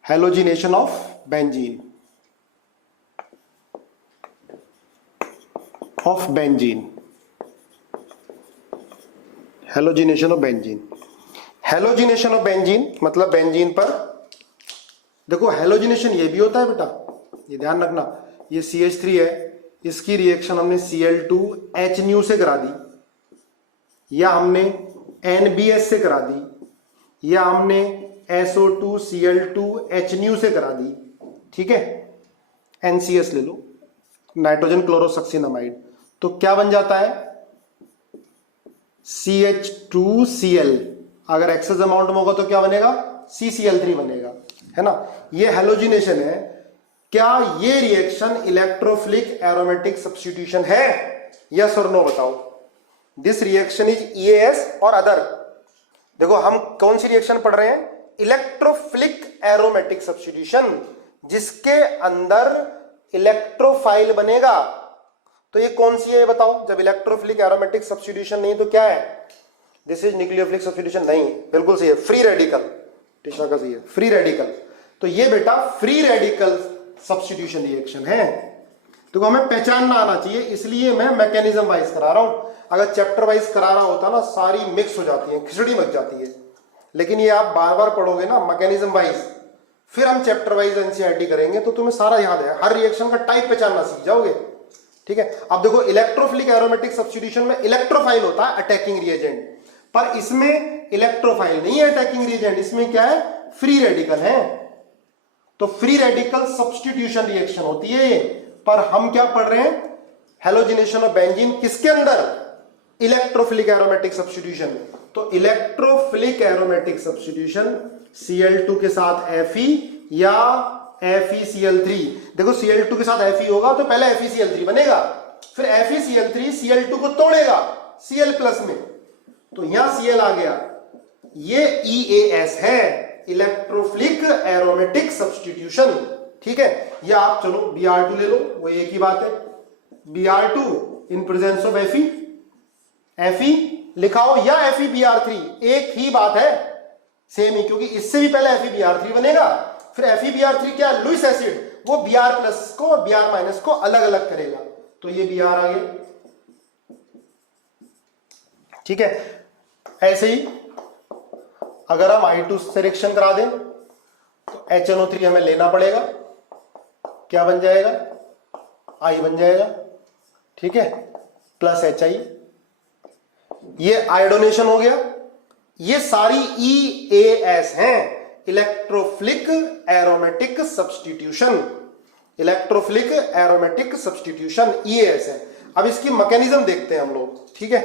Halogenation of benzene, of benzene, halogenation of benzene. Halogenation of benzene मतलब बेंजीन पर देखो हेलोजिनेशन ये भी होता है बेटा, ये ध्यान रखना। ये CH3 है, इसकी रिएक्शन हमने Cl2H न्यू से करा दी, या हमने NBS से करा दी, या हमने SO2Cl2H न्यू से करा दी, ठीक है। NCS ले लो, नाइट्रोजन क्लोरोसक्सिनामाइड, तो क्या बन जाता है CH2Cl। अगर एक्सेस अमाउंट में होगा तो क्या बनेगा CCl3 बनेगा, है ना। ये हेलोजिनेशन है। क्या ये रिएक्शन इलेक्ट्रोफिलिक एरोमेटिक सब्स्टिट्यूशन है? यस और नो बताओ। दिस रिएक्शन इज EAS और अदर। देखो हम कौन सी रिएक्शन पढ़ रहे हैं? इलेक्ट्रोफिलिक एरोमेटिक सब्स्टिट्यूशन, जिसके अंदर इलेक्ट्रोफाइल बनेगा। तो ये कौन सी है बताओ? जब इलेक्ट्रोफिलिक एरोमेटिक सब्स्टिट्यूशन नहीं तो क्या है? दिस इज न्यूक्लियोफिलिक सब्स्टिट्यूशन नहीं, बिल्कुल सही है, फ्री रेडिकल। टिशा का सही है, फ्री रेडिकल। तो ये बेटा फ्री रेडिकल सब्स्टिट्यूशन रिएक्शन है। तो हमें पहचानना आना चाहिए, इसलिए मैं मैकेनिज्म वाइज करा रहा हूं। अगर चैप्टर वाइज करा रहा होता ना, सारी मिक्स हो जाती है, खिचड़ी मच जाती है। लेकिन ये आप बार बार पढ़ोगे ना मैकेनिज्म वाइज, फिर हम चैप्टर वाइज एनसीईआरटी करेंगे तो तुम्हें सारा याद है, हर रिएक्शन का टाइप पहचानना सीख जाओगे, ठीक है। अब देखो इलेक्ट्रोफिलिक एरोमेटिक सब्स्टिट्यूशन में इलेक्ट्रोफाइल होता है अटैकिंग रिएजेंट, पर इसमें इलेक्ट्रोफाइल नहीं है अटैकिंग रिएजेंट, इसमें क्या है? फ्री रेडिकल है। तो फ्री रेडिकल सब्स्टिट्यूशन रिएक्शन होती है। पर हम क्या पढ़ रहे हैं? हेलोजिनेशन ऑफ बेंजीन, किसके अंदर? Electrophilic aromatic substitution. तो इलेक्ट्रोफिलिक एरोमेटिक सब्स्टिट्यूशन Cl2 के साथ Fe या FeCl3। देखो Cl2 के साथ Fe होगा तो पहले FeCl3 बनेगा, फिर FeCl3 Cl2 को तोड़ेगा Cl प्लस में, तो यहां Cl आ गया। ये EAS है, इलेक्ट्रोफिलिक एरोमेटिक सब्स्टिट्यूशन, ठीक है। या आप चलो Br2 ले लो, वो एक ही बात है। Br2 in presence of Fe लिखाओ या FeBr3, एक ही बात है, सेम ही, क्योंकि इससे भी पहले FeBr3 बनेगा, फिर FeBr3 क्या? लुईस एसिड, वो Br प्लस को Br माइनस को अलग अलग करेगा, तो ये Br आ गया, ठीक है। ऐसे ही अगर हम I2 से रिएक्शन करा दें तो HNO3 हमें लेना पड़ेगा, क्या बन जाएगा? I बन जाएगा, ठीक है, प्लस HI। ये आयोडोनेशन हो गया। ये सारी EAS हैं, electrophilic aromatic substitution. Electrophilic aromatic substitution EAS है। अब इसकी मैकेनिज्म देखते हैं हम लोग, ठीक है।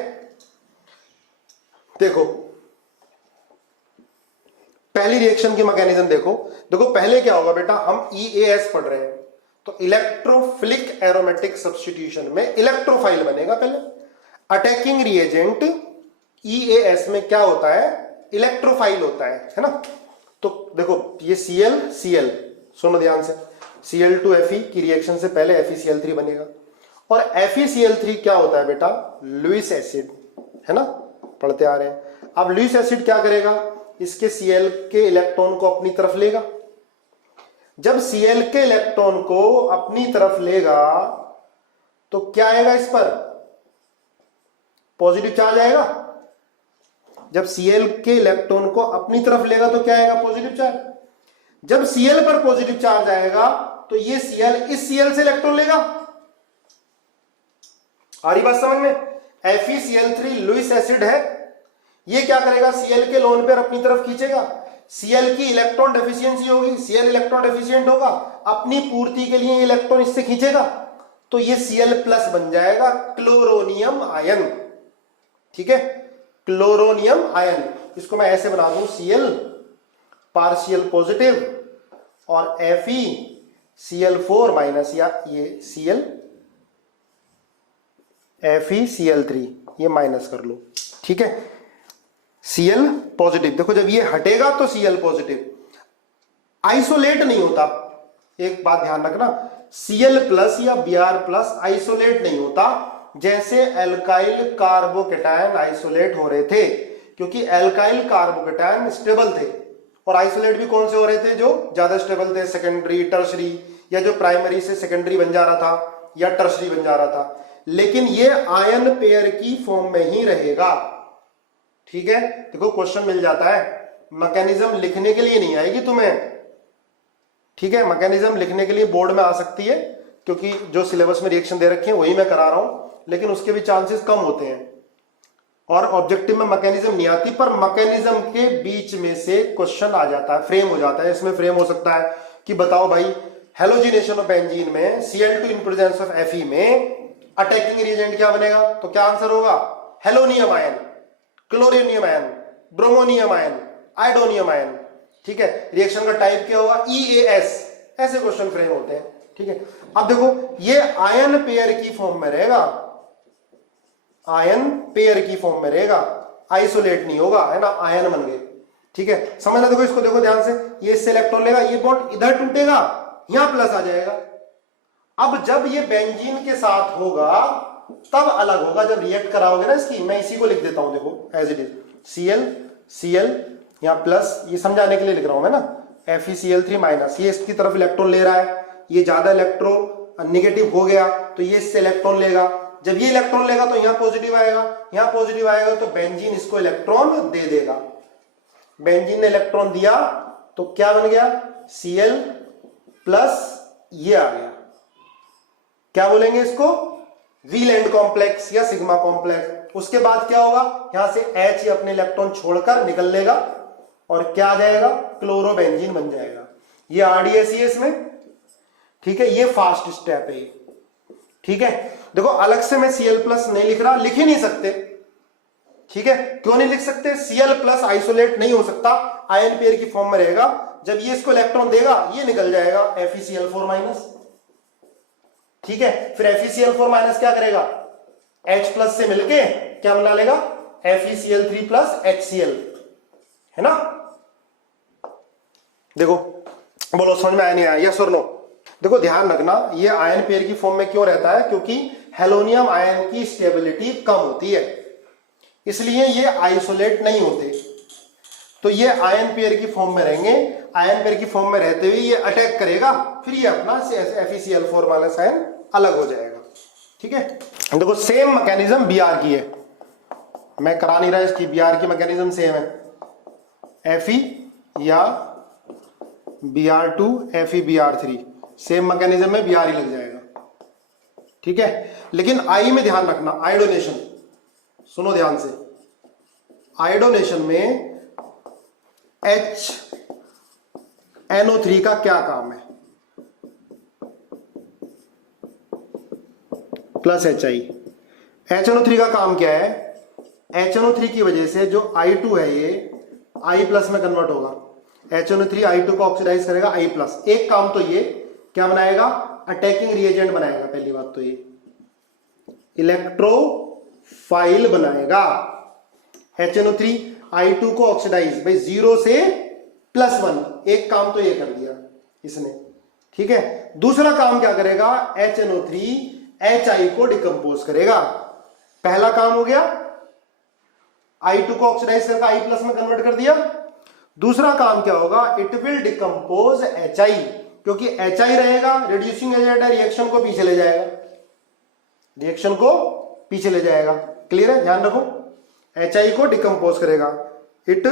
देखो पहली रिएक्शन की मैकेनिज्म देखो। देखो पहले क्या होगा बेटा, हम EAS पढ़ रहे हैं, तो इलेक्ट्रोफिलिक एरोमेटिक सब्स्टिट्यूशन में इलेक्ट्रोफाइल बनेगा पहले। अटैकिंग रिएजेंट EAS में क्या होता है? इलेक्ट्रोफाइल होता है ना। तो देखो ये Cl सुनो ध्यान से, Cl2Fe की रिएक्शन से पहले FeCl3 बनेगा, और FeCl3 क्या होता है बेटा? लुईस एसिड, है ना, पढ़ते आ रहे हैं। अब लुईस एसिड क्या करेगा? इसके Cl के इलेक्ट्रॉन को अपनी तरफ लेगा। जब Cl के इलेक्ट्रॉन को अपनी तरफ लेगा तो क्या आएगा? इस पर पॉजिटिव चार्ज आएगा। जब Cl के इलेक्ट्रॉन को अपनी तरफ लेगा तो क्या आएगा? Positive charge. जब Cl पर पॉजिटिव चार्ज आएगा तो ये Cl इस Cl से इलेक्ट्रॉन लेगा। आ रही बात समझ में? FeCl3 लुईस एसिड है, ये क्या करेगा? Cl के लोन पेयर अपनी तरफ खींचेगा। Cl की इलेक्ट्रॉन डेफिशिएंसी होगी, Cl इलेक्ट्रॉन डेफिशिएंट होगा, अपनी पूर्ति के लिए इलेक्ट्रॉन इससे खींचेगा, तो ये Cl प्लस बन जाएगा, क्लोरोनियम आयन, ठीक है, क्लोरोनियम आयन। इसको मैं ऐसे बना दूं, Cl पार्शियल पॉजिटिव और FeCl4 माइनस, या ये Cl FeCl3 ये माइनस कर लो, ठीक है। Cl पॉजिटिव, देखो जब ये हटेगा तो Cl पॉजिटिव, आइसोलेट नहीं होता। एक बात ध्यान रखना, Cl प्लस या Br प्लस आइसोलेट नहीं होता, जैसे एल्काइल कार्बोकेटायन आइसोलेट हो रहे थे, क्योंकि एल्काइल कार्बोकेटायन स्टेबल थे, और आइसोलेट भी कौन से हो रहे थे? जो ज्यादा स्टेबल थे, सेकेंडरी, टर्शरी, या जो प्राइमरी से सेकेंडरी बन जा रहा था या टर्शरी बन जा रहा था। लेकिन ये आयन पेयर की फॉर्म में ही रहेगा। ठीक है, देखो क्वेश्चन मिल जाता है, मैकेनिज्म लिखने के लिए नहीं आएगी तुम्हें। ठीक है, मैकेनिज्म लिखने के लिए बोर्ड में आ सकती है, क्योंकि जो सिलेबस में रिएक्शन दे रखे हैं वही मैं करा रहा हूं, लेकिन उसके भी चांसेस कम होते हैं। और ऑब्जेक्टिव में मैकेनिज्म नहीं आती, पर मैकेनिज्म के बीच में से क्वेश्चन आ जाता है, फ्रेम हो जाता है। इसमें फ्रेम हो सकता है कि बताओ भाई, हेलोजिनेशन ऑफ बेंजीन में Cl2 in presence of Fe में अटैकिंग रिएजेंट क्या बनेगा? तो क्या आंसर होगा? Halonium ion, chloronium ion, bromonium ion, iodonium ion. ठीक है, रिएक्शन का टाइप क्या होगा? EAS। ऐसे क्वेश्चन फ्रेम होते हैं। ठीक है, अब देखो ये आयन पेयर की फॉर्म में रहेगा, आयन पेयर की फॉर्म में रहेगा, आइसोलेट नहीं होगा, है ना, आयन बन गए। ठीक है, समझना। देखो इसको देखो ध्यान से, ये इससे इलेक्ट्रॉन लेगा, ये बॉन्ड इधर टूटेगा, यहां प्लस आ जाएगा। अब जब ये बेंजीन के साथ होगा तब अलग होगा, जब रिएक्ट कराओगे ना इसकी। मैं इसी को लिख देता हूं, देखो एज इट इज, Cl यहां प्लस, ये समझाने के लिए लिख रहा हूं मैं ना, FeCl3 माइनस, ये इसकी तरफ इलेक्ट्रॉन ले रहा है, ये ज्यादा इलेक्ट्रॉन नेगेटिव हो गया तो ये इससे इलेक्ट्रॉन लेगा, जब ये इलेक्ट्रॉन लेगा तो यहां पॉजिटिव आएगा, यहां पॉजिटिव आएगा तो बेंजीन इसको इलेक्ट्रॉन दे देगा। बेंजीन ने इलेक्ट्रॉन दिया तो क्या बन गया? Cl प्लस, ये आ गया, क्या बोलेंगे इसको? वीलैंड कॉम्प्लेक्स या सिग्मा कॉम्प्लेक्स। उसके बाद क्या होगा? यहां से H अपने इलेक्ट्रॉन छोड़कर निकल लेगा और क्या आ जाएगा? क्लोरोबेंजीन बन जाएगा। ये RDSES में। ठीक है, ये फास्ट स्टेप है। ठीक है, देखो अलग से मैं Cl प्लस नहीं लिख रहा, लिख ही नहीं सकते। ठीक है, क्यों नहीं लिख सकते? Cl प्लस आइसोलेट नहीं हो सकता, आयन पेयर की फॉर्म में रहेगा। जब ये इसको इलेक्ट्रॉन देगा ये निकल जाएगा FeCl4 माइनस। ठीक है, फिर FeCl4 माइनस क्या करेगा? H प्लस से मिलके क्या बना लेगा? FeCl3 प्लस HCl, है ना। देखो बोलो समझ में आया नहीं आया, यस और नो? देखो ध्यान रखना, ये आयन पेयर की फॉर्म में क्यों रहता है? क्योंकि हेलोनियम आयन की स्टेबिलिटी कम होती है, इसलिए ये आइसोलेट नहीं होते। तो ये आयन पेयर की फॉर्म में रहेंगे, आयन पेयर की फॉर्म में रहते हुए ये अटैक करेगा, फिर ये अपना FeCl4 माइनस आयन अलग हो जाएगा। ठीक है, देखो सेम मैकेनिज्म Br की है, मैं करा नहीं रहा इसकी, Br की मैकेनिज्म सेम है, Fe या Br2 FeBr3, सेम मैकेनिज्म में Br ही लग जाएगा। ठीक है, लेकिन I में ध्यान रखना, आयोडोनेशन, सुनो ध्यान से, आयोडोनेशन में HNO3 का क्या काम है? Plus HI। HNO3 का काम क्या है? HNO3 की वजह से जो I2 है ये I प्लस में कन्वर्ट होगा, HNO3 I2 को ऑक्सीडाइज करेगा I प्लस। एक काम तो ये क्या बनाएगा? अटैकिंग रिएजेंट बनाएगा। पहली बात तो ये इलेक्ट्रोफाइल बनाएगा। HNO3 I2 को ऑक्सीडाइज, भाई 0 से +1, एक काम तो ये कर दिया इसने। ठीक है, दूसरा काम क्या करेगा? HNO3 HI को डिकम्पोज करेगा। पहला काम हो गया, I2 को ऑक्सीडाइज करके I प्लस में कन्वर्ट कर दिया। दूसरा काम क्या होगा? इट विल डिकम्पोज HI, क्योंकि HI रहेगा, रिड्यूसिंग एजेंट है, रिएक्शन को पीछे ले जाएगा, रिएक्शन को पीछे ले जाएगा। क्लियर है? ध्यान रखो, HI को डिकम्पोज करेगा, it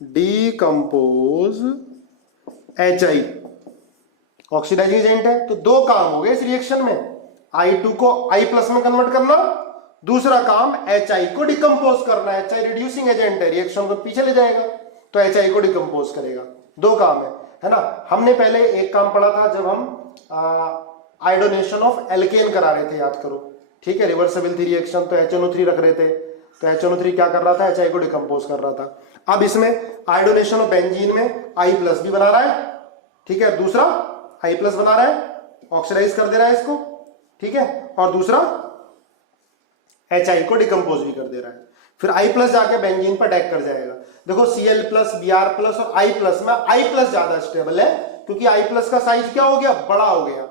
decompose HI, oxidising agent है। तो दो काम हो गए इस रिएक्शन में, I2 को I प्लस में कन्वर्ट करना, दूसरा काम HI को डिकम्पोज करना। HI रिड्यूसिंग एजेंट है, रिएक्शन को पीछे ले जाएगा, तो HI को डिकम्पोज करेगा। दो काम है ना। हमने पहले एक काम पढ़ा था जब हम आयोडोनेशन ऑफ एल्केन करा रहे थे, याद करो। ठीक है, रिवर्सिबल थी रिएक्शन, तो HNO3 रख रहे थे, तो HNO3 क्या कर रहा था? HI को डिकम्पोज कर रहा था। अब इसमें आयोडोनेशन ऑफ बेंजीन में I प्लस भी बना रहा है, ठीक है, दूसरा I प्लस बना रहा है, ऑक्सीडाइज कर दे रहा है इसको, ठीक है, और दूसरा HI को डिकम्पोज भी कर दे रहा है। फिर I प्लस जाके बेंजीन पर अटैक कर जाएगा। देखो Cl प्लस, Br प्लस और I प्लस में I प्लस ज्यादा स्टेबल है, क्योंकि I प्लस का साइज क्या हो गया? बड़ा हो गया।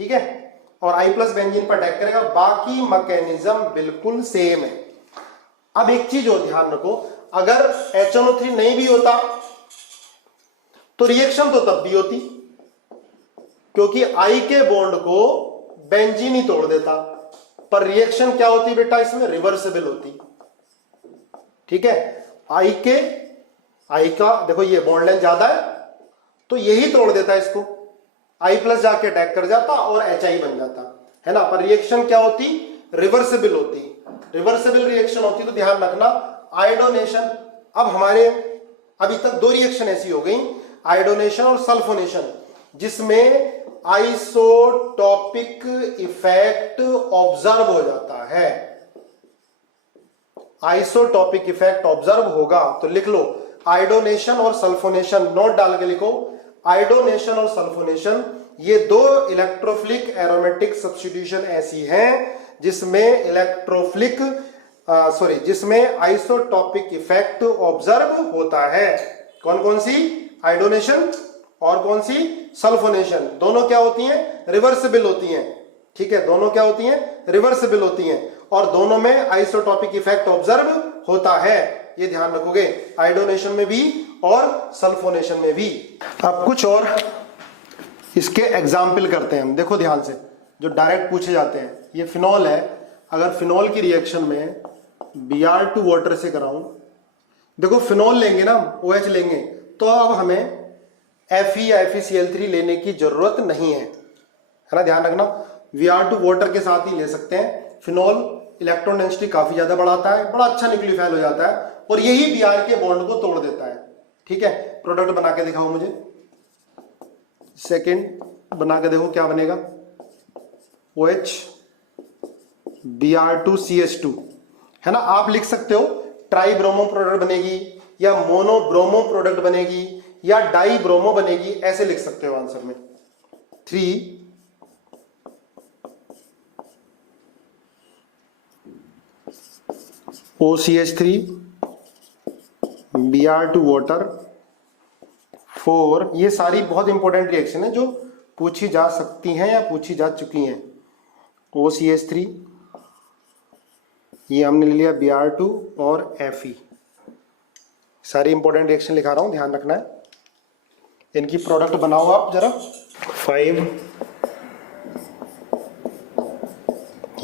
ठीक है, और I प्लस बेंजीन पर अटैक करेगा। बाकी मैकेनिज्म बिल्कुल सेम है। अब एक चीज और ध्यान रखो, अगर HNO3 नहीं भी होता तो रिएक्शन तो तब भी होती, क्योंकि I के बॉन्ड को बेंजीन ही तोड़ देता, पर रिएक्शन क्या होती बेटा इसमें, रिवर्सिबल होती। ठीक है, आई का देखो ये बॉन्ड लेंथ ज्यादा है तो यही तोड़ देता है इसको, I प्लस जाके अटैक कर जाता और HI बन जाता है ना। पर रिएक्शन क्या होती, रिवर्सिबल होती, रिवर्सिबल रिएक्शन होती। तो ध्यान रखना आयोडोनेशन, अब हमारे अभी तक दो रिएक्शन ऐसी हो गई, आयोडोनेशन और सल्फोनेशन, जिसमें आइसोटॉपिक इफेक्ट ऑब्जर्व हो जाता है। आइसोटॉपिक इफेक्ट ऑब्जर्व होगा तो लिख लो आयोडोनेशन और सल्फोनेशन, नोट डाल के लिखो आयोडोनेशन और सल्फोनेशन, ये दो इलेक्ट्रोफिलिक एरोमेटिक सब्स्टिट्यूशन ऐसी हैं जिसमें आइसोटॉपिक इफेक्ट ऑब्जर्व होता है। कौन कौन सी, आयोडोनेशन और कौन सी, सल्फोनेशन। दोनों क्या होती हैं, रिवर्सिबल होती हैं। ठीक है, दोनों क्या होती हैं, रिवर्सिबल होती हैं, और दोनों में आइसोटॉपिक इफेक्ट ऑब्जर्व होता है। ये ध्यान रखोगे, आयोडोनेशन में भी और सल्फोनेशन में भी। अब कुछ और इसके एग्जाम्पल करते हैं हम, देखो ध्यान से, जो डायरेक्ट पूछे जाते हैं। ये फिनॉल है, अगर फिनॉल की रिएक्शन में Br2 वाटर से कराऊं, देखो फिनॉल लेंगे ना, OH लेंगे, तो अब हमें Fe या FeCl3 लेने की जरूरत नहीं है ना, ध्यान रखना। Br2 वाटर के साथ ही ले सकते हैं। फिनॉल इलेक्ट्रॉन डेंसिटी काफी ज्यादा बढ़ाता है, बड़ा अच्छा न्यूक्लियोफाइल हो जाता है, और यही Br के बॉन्ड को तोड़ देता है। ठीक है, प्रोडक्ट बना के दिखाओ मुझे, सेकंड बना के देखो क्या बनेगा, OH Br2CH2 है ना। आप लिख सकते हो ट्राई ब्रोमो प्रोडक्ट बनेगी, या मोनो ब्रोमो प्रोडक्ट बनेगी, या डाई ब्रोमो बनेगी, ऐसे लिख सकते हो आंसर में। 3 OCH3 Br2 वाटर 4, ये सारी बहुत इंपॉर्टेंट रिएक्शन है जो पूछी जा सकती हैं या पूछी जा चुकी हैं। OCH3, ये हमने ले लिया Br2 और Fe, सारी इंपॉर्टेंट रिएक्शन लिखा रहा हूं, ध्यान रखना है। इनकी प्रोडक्ट बनाओ आप जरा। 5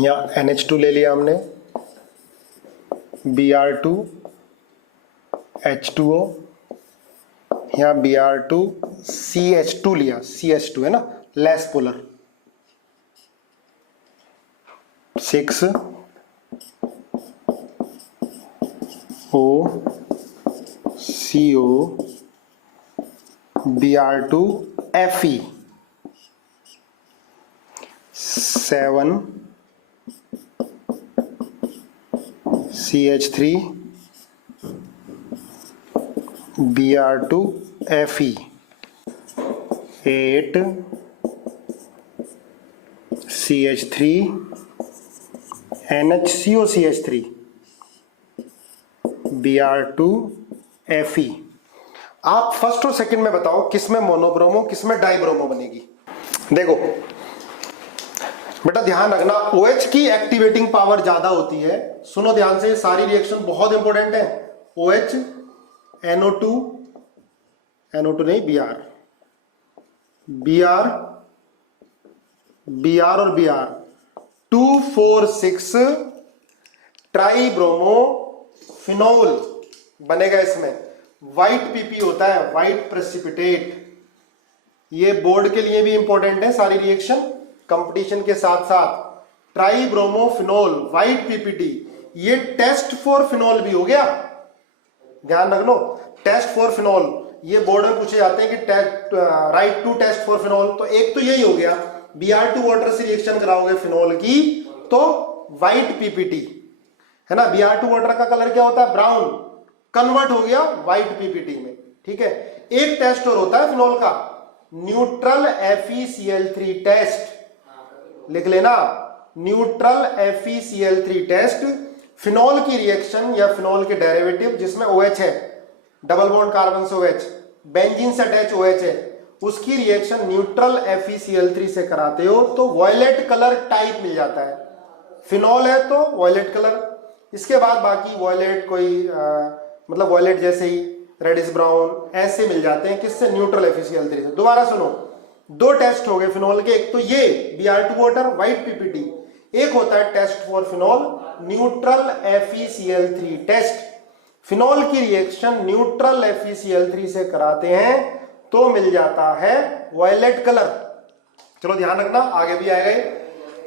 या NH2 ले लिया हमने, Br2 H2O, यहाँ Br2 CH2 लिया, CH2 है ना, less polar. 6 OCO Br2 Fe, 7 CH3 Br2 Fe, 8 CH3 NHCO CH3 Br2 Fe। आप फर्स्ट और सेकंड में बताओ किसमें मोनोब्रोमो किसमें डाइब्रोमो बनेगी। देखो बेटा ध्यान रखना, OH की एक्टिवेटिंग पावर ज्यादा होती है। सुनो ध्यान से, सारी रिएक्शन बहुत इंपॉर्टेंट है। OH NO2 नहीं, Br और Br 2,4,6 ट्राई ब्रोमो फिनोल बनेगा। इसमें व्हाइट PP होता है, व्हाइट प्रेसिपिटेट। ये बोर्ड के लिए भी इंपॉर्टेंट है सारी रिएक्शन, कंपटीशन के साथ साथ। Tribromophenol white PPT, ये टेस्ट फॉर फिनोल भी हो गया, ध्यान रख लो। टेस्ट फॉर फिनोल ये बोर्ड में पूछे जाते हैं कि write to test for phenol, तो एक तो यही हो गया, Br2 वाटर से रिएक्शन कराओगे फिनोल की तो व्हाइट PPT है ना। Br2 वाटर का कलर क्या होता है, ब्राउन, कन्वर्ट हो गया व्हाइट PPT में। ठीक है, एक टेस्ट और होता है फिनोल का, न्यूट्रल FeCl3 टेस्ट, लिख लेना, न्यूट्रल FeCl3 टेस्ट। फिनोल की रिएक्शन या फिनोल के डेरिवेटिव जिसमें OH है, डबल बॉन्ड कार्बन से OH, बेंजीन से अटैच OH है, उसकी रिएक्शन न्यूट्रल FeCl3 से कराते हो तो वॉयलेट कलर टाइप मिल जाता है। फिनोल है तो वॉयलेट कलर, इसके बाद बाकी वॉयलेट कोई मतलब वॉयलेट जैसे ही रेडिश ब्राउन ऐसे मिल जाते हैं, किससे, न्यूट्रल FeCl3 से। दोबारा सुनो, दो टेस्ट हो गए फिनॉल के, एक तो ये Br2 वाटर व्हाइट पीपीटी, एक होता है test for phenol neutral FeCl3 test. Phenol की रिएक्शन न्यूट्रल FeCl3 से कराते हैं तो मिल जाता है वायलेट कलर। चलो ध्यान रखना, आगे भी आएगा ये।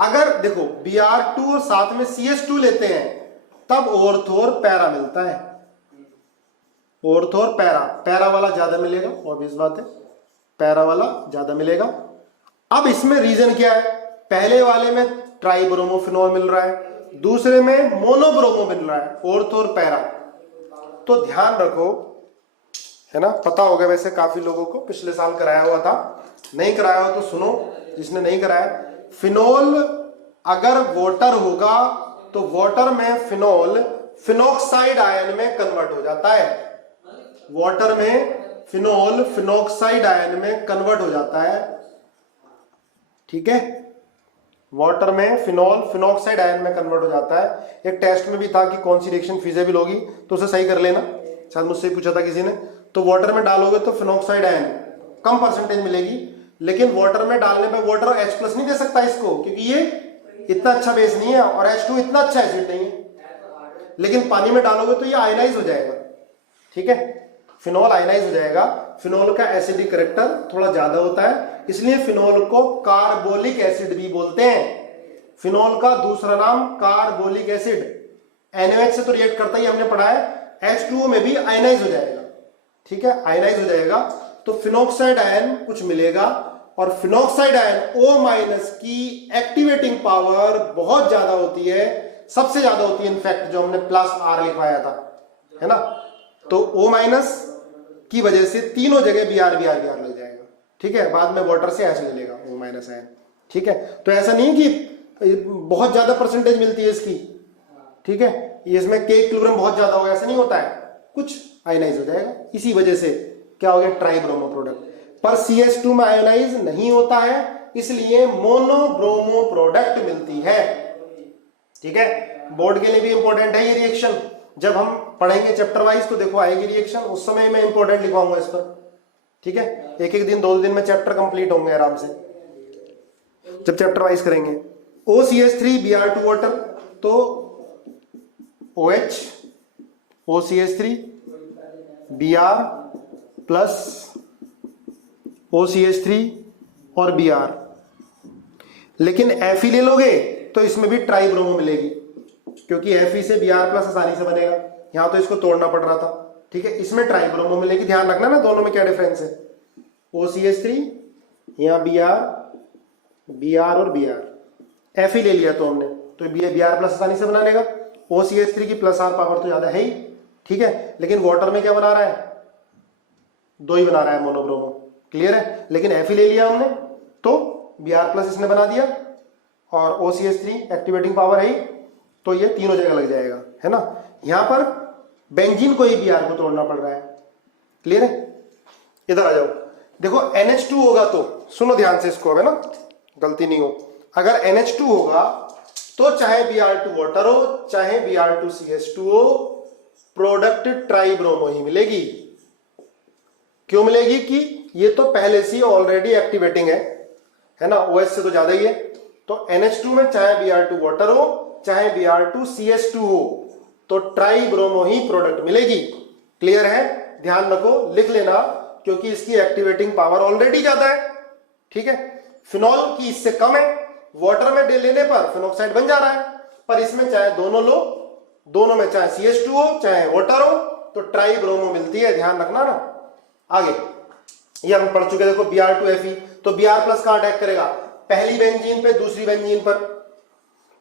अगर देखो Br2 और साथ में CH2 लेते हैं तब ऑर्थो और पैरा मिलता है, ऑर्थो और पैरा, पैरा वाला ज्यादा मिलेगा, ऑब्वियस बात है, पैरा वाला ज्यादा मिलेगा। अब इसमें रीजन क्या है, पहले वाले में ट्राइब्रोमोफिनॉल मिल रहा है, दूसरे में मोनोब्रोमो मिल रहा है, ऑर्थो और पैरा। तो ध्यान रखो, है ना, पता होगा वैसे काफी लोगों को, पिछले साल कराया हुआ था, नहीं कराया हो तो सुनो जिसने नहीं कराया। फिनॉल अगर वाटर होगा तो वाटर में फिनॉल फिनॉक्साइड आयन में कन्वर्ट हो जाता है, वाटर में फिनॉल फिनॉक्साइड आयन में कन्वर्ट हो जाता है, ठीक है, वाटर में फिनॉल फिनॉक्साइड आयन में कन्वर्ट हो जाता है। एक टेस्ट में भी था कि कौन सी रिएक्शन फिजिबल होगी, तो उसे सही कर लेना, शायद मुझसे पूछा था किसी ने। तो वाटर में डालोगे तो फिनॉक्साइड आयन कम परसेंटेज मिलेगी, लेकिन वाटर में डालने पे वाटर H+ नहीं दे सकता इसको, क्योंकि ये इतना अच्छा बेस नहीं है और H2 इतना अच्छा एसिड नहीं है। लेकिन पानी में डालोगे तो ये आयनाइज हो जाएगा, ठीक है, फिनॉल आयनाइज हो जाएगा। फिनॉल का एसिडिक कैरेक्टर थोड़ा ज्यादा होता है, इसलिए फिनॉल को कार्बोलिक एसिड भी बोलते हैं। फिनॉल का दूसरा नाम कार्बोलिक एसिड, NaOH से तो रिएक्ट करता ही, हमने पढ़ा है, H2O में भी आयनाइज हो जाएगा, ठीक है, आयनाइज हो जाएगा। तो फिनॉक्साइड आयन कुछ मिलेगा, और फिनॉक्साइड आयन O- की एक्टिवेटिंग पावर बहुत ज्यादा होती है, सबसे ज्यादा होती है इनफैक्ट, जो हमने +R लिखवाया था, है ना। तो O- की वजह से तीनों जगह Br लग जाएगा, ठीक है, बाद में वाटर से H ले लेगा O- आयन, ठीक है। तो ऐसा नहीं कि बहुत ज्यादा परसेंटेज मिलती है इसकी, ठीक है, इसमें K इक्विलिब्रियम बहुत ज्यादा होगा, ऐसा नहीं होता है, कुछ आयनाइज हो जाएगा। इसी वजह से क्या हो गया, ट्राइब्रोमो प्रोडक्ट। पर CH2 में आयनाइज नहीं होता है, इसलिए मोनोब्रोमो प्रोडक्ट मिलती है, ठीक है। बोर्ड के लिए भी इंपॉर्टेंट है ये रिएक्शन, जब हम पढ़ेंगे चैप्टर वाइज तो देखो आएगी रिएक्शन, उस समय मैं इंपॉर्टेंट लिखवाऊंगा इस पर, ठीक है। एक एक दिन 2 दिन में चैप्टर कंप्लीट होंगे आराम से जब चैप्टर वाइज करेंगे। OCH3 Br2 वाटर, तो OH OCH3 Br plus OCH3 और Br, लेकिन Fe ले लोगे तो इसमें भी ट्राइब्रोमो मिलेगी, क्योंकि Fe से Br+ आसानी से बनेगा, यहां तो इसको तोड़ना पड़ रहा था, ठीक है। इसमें ट्राइब्रोमो मिलेगी, ध्यान रखना ना दोनों में क्या डिफरेंस है। OCH3 यहां Br और Br, Fe ले लिया तो हमने, तो Br+ आसानी से बना लेगा। OCH3 की +R पावर तो ज्यादा है ही, ठीक है, लेकिन वाटर में क्या बना रहा है, 2 ही बना रहा है, मोनोब्रोमो, क्लियर है। लेकिन Fe ले लिया हमने तो Br+ इसने बना दिया, और OCH3 एक्टिवेटिंग पावर है ही, तो ये तीनों जगह लग जाएगा, है ना। यहां पर बेंजीन को ही Br को तोड़ना पड़ रहा है, क्लियर है। इधर आ जाओ, देखो NH2 होगा तो सुनो ध्यान से इसको, है ना, गलती नहीं हो। अगर NH2 होगा तो चाहे Br2 वाटर हो चाहे Br2 CH2 हो, प्रोडक्ट ट्राइब्रोमो ही मिलेगी। क्यों मिलेगी, कि ये तो पहले से ऑलरेडी एक्टिवेटिंग है ना, OH से तो ज्यादा ही है। तो NH2 में चाहे Br2 वाटर हो चाहे Br2 CH2 हो, तो ट्राइब्रोमो ही प्रोडक्ट मिलेगी, क्लियर है। ध्यान रखो, लिख लेना, क्योंकि इसकी एक्टिवेटिंग पावर ऑलरेडी ज्यादा है, ठीक है। फिनॉल की इससे कम है, वाटर में लेने पर फिनॉक्साइड बन जा रहा है, पर इसमें चाहे दोनों लो, दोनों में चाहे CH2 हो चाहे वाटर हो, तो ट्राइब्रोमो मिलती है, ध्यान रखना ना। आगे ये हम पढ़ चुके, देखो Br2 Fe, तो Br+ का अटैक करेगा पहली बेंजीन पे दूसरी बेंजीन पर,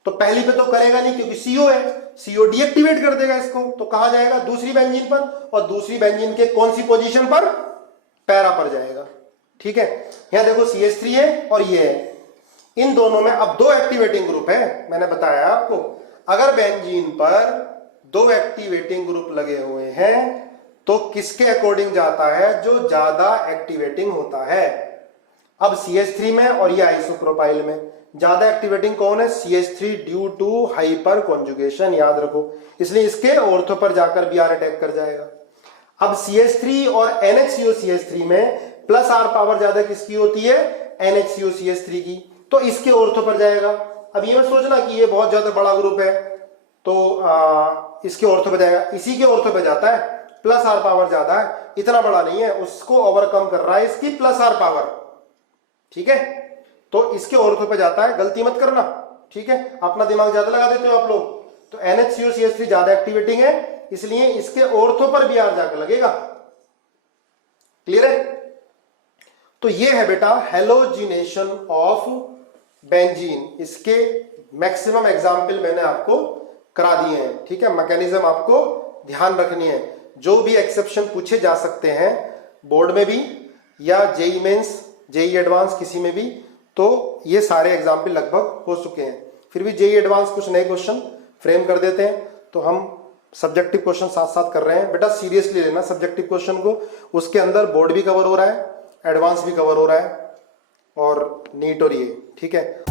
तो पहली पे तो करेगा नहीं क्योंकि CO है, CO डीएक्टिवेट कर देगा इसको, तो कहां जाएगा, दूसरी बेंजीन पर, और दूसरी बेंजीन के कौन सी पोजीशन पर, पैरा पर जाएगा, ठीक है। यहां देखो CH3 है और ये है, इन दोनों में अब 2 एक्टिवेटिंग ग्रुप है, मैंने बताया आपको। अगर बेंजीन पर 2 एक्टिवेटिंग ग्रुप लगे हुए हैं तो किसके अकॉर्डिंग जाता है, जो ज्यादा एक्टिवेटिंग होता है। अब CH3 में और ये आइसोप्रोपाइल में ज्यादा एक्टिवेटिंग कौन है, CH3 due to hyper conjugation, याद रखो, इसलिए इसके ऑर्थो पर जाकर Br अटैक कर जाएगा। अब CH3 और NHCO CH3 में +R पावर ज्यादा किसकी होती है, NHCOCH3 की, तो इसके ऑर्थो पर जाएगा। अब ये मत सोचना कि ये बहुत ज्यादा बड़ा ग्रुप है तो इसके ऑर्थो पे जाएगा, इसी के ऑर्थो पे जाता है, प्लस आर पावर ज्यादा है, इतना बड़ा नहीं है, उसको ओवरकम कर रहा है इसकी प्लस आर पावर, ठीक है, तो इसके ऑर्थो पे जाता है, गलती मत करना, ठीक है, अपना दिमाग ज्यादा लगा देते हो आप लोग। तो NHCOCH3 ज्यादा एक्टिवेटिंग है, इसलिए इसके ऑर्थो पर भी आर जाकर लगेगा। क्लियर है? तो ये है बेटा हेलोजिनेशन ऑफ बेंजीन। इसके मैक्सिमम एग्जाम्पल मैंने आपको करा दिए हैं, ठीक है, मैकेनिज्म आपको ध्यान रखनी है। जो भी एक्सेप्शन पूछे जा सकते हैं बोर्ड में भी या जेई मेंस जेई एडवांस किसी में भी, तो ये सारे एग्जाम्पल लगभग हो चुके हैं। फिर भी जेई एडवांस कुछ नए क्वेश्चन फ्रेम कर देते हैं, तो हम सब्जेक्टिव क्वेश्चन साथ साथ कर रहे हैं। बेटा सीरियसली लेना सब्जेक्टिव क्वेश्चन को, उसके अंदर बोर्ड भी कवर हो रहा है, एडवांस भी कवर हो रहा है और नीट और ये, ठीक है।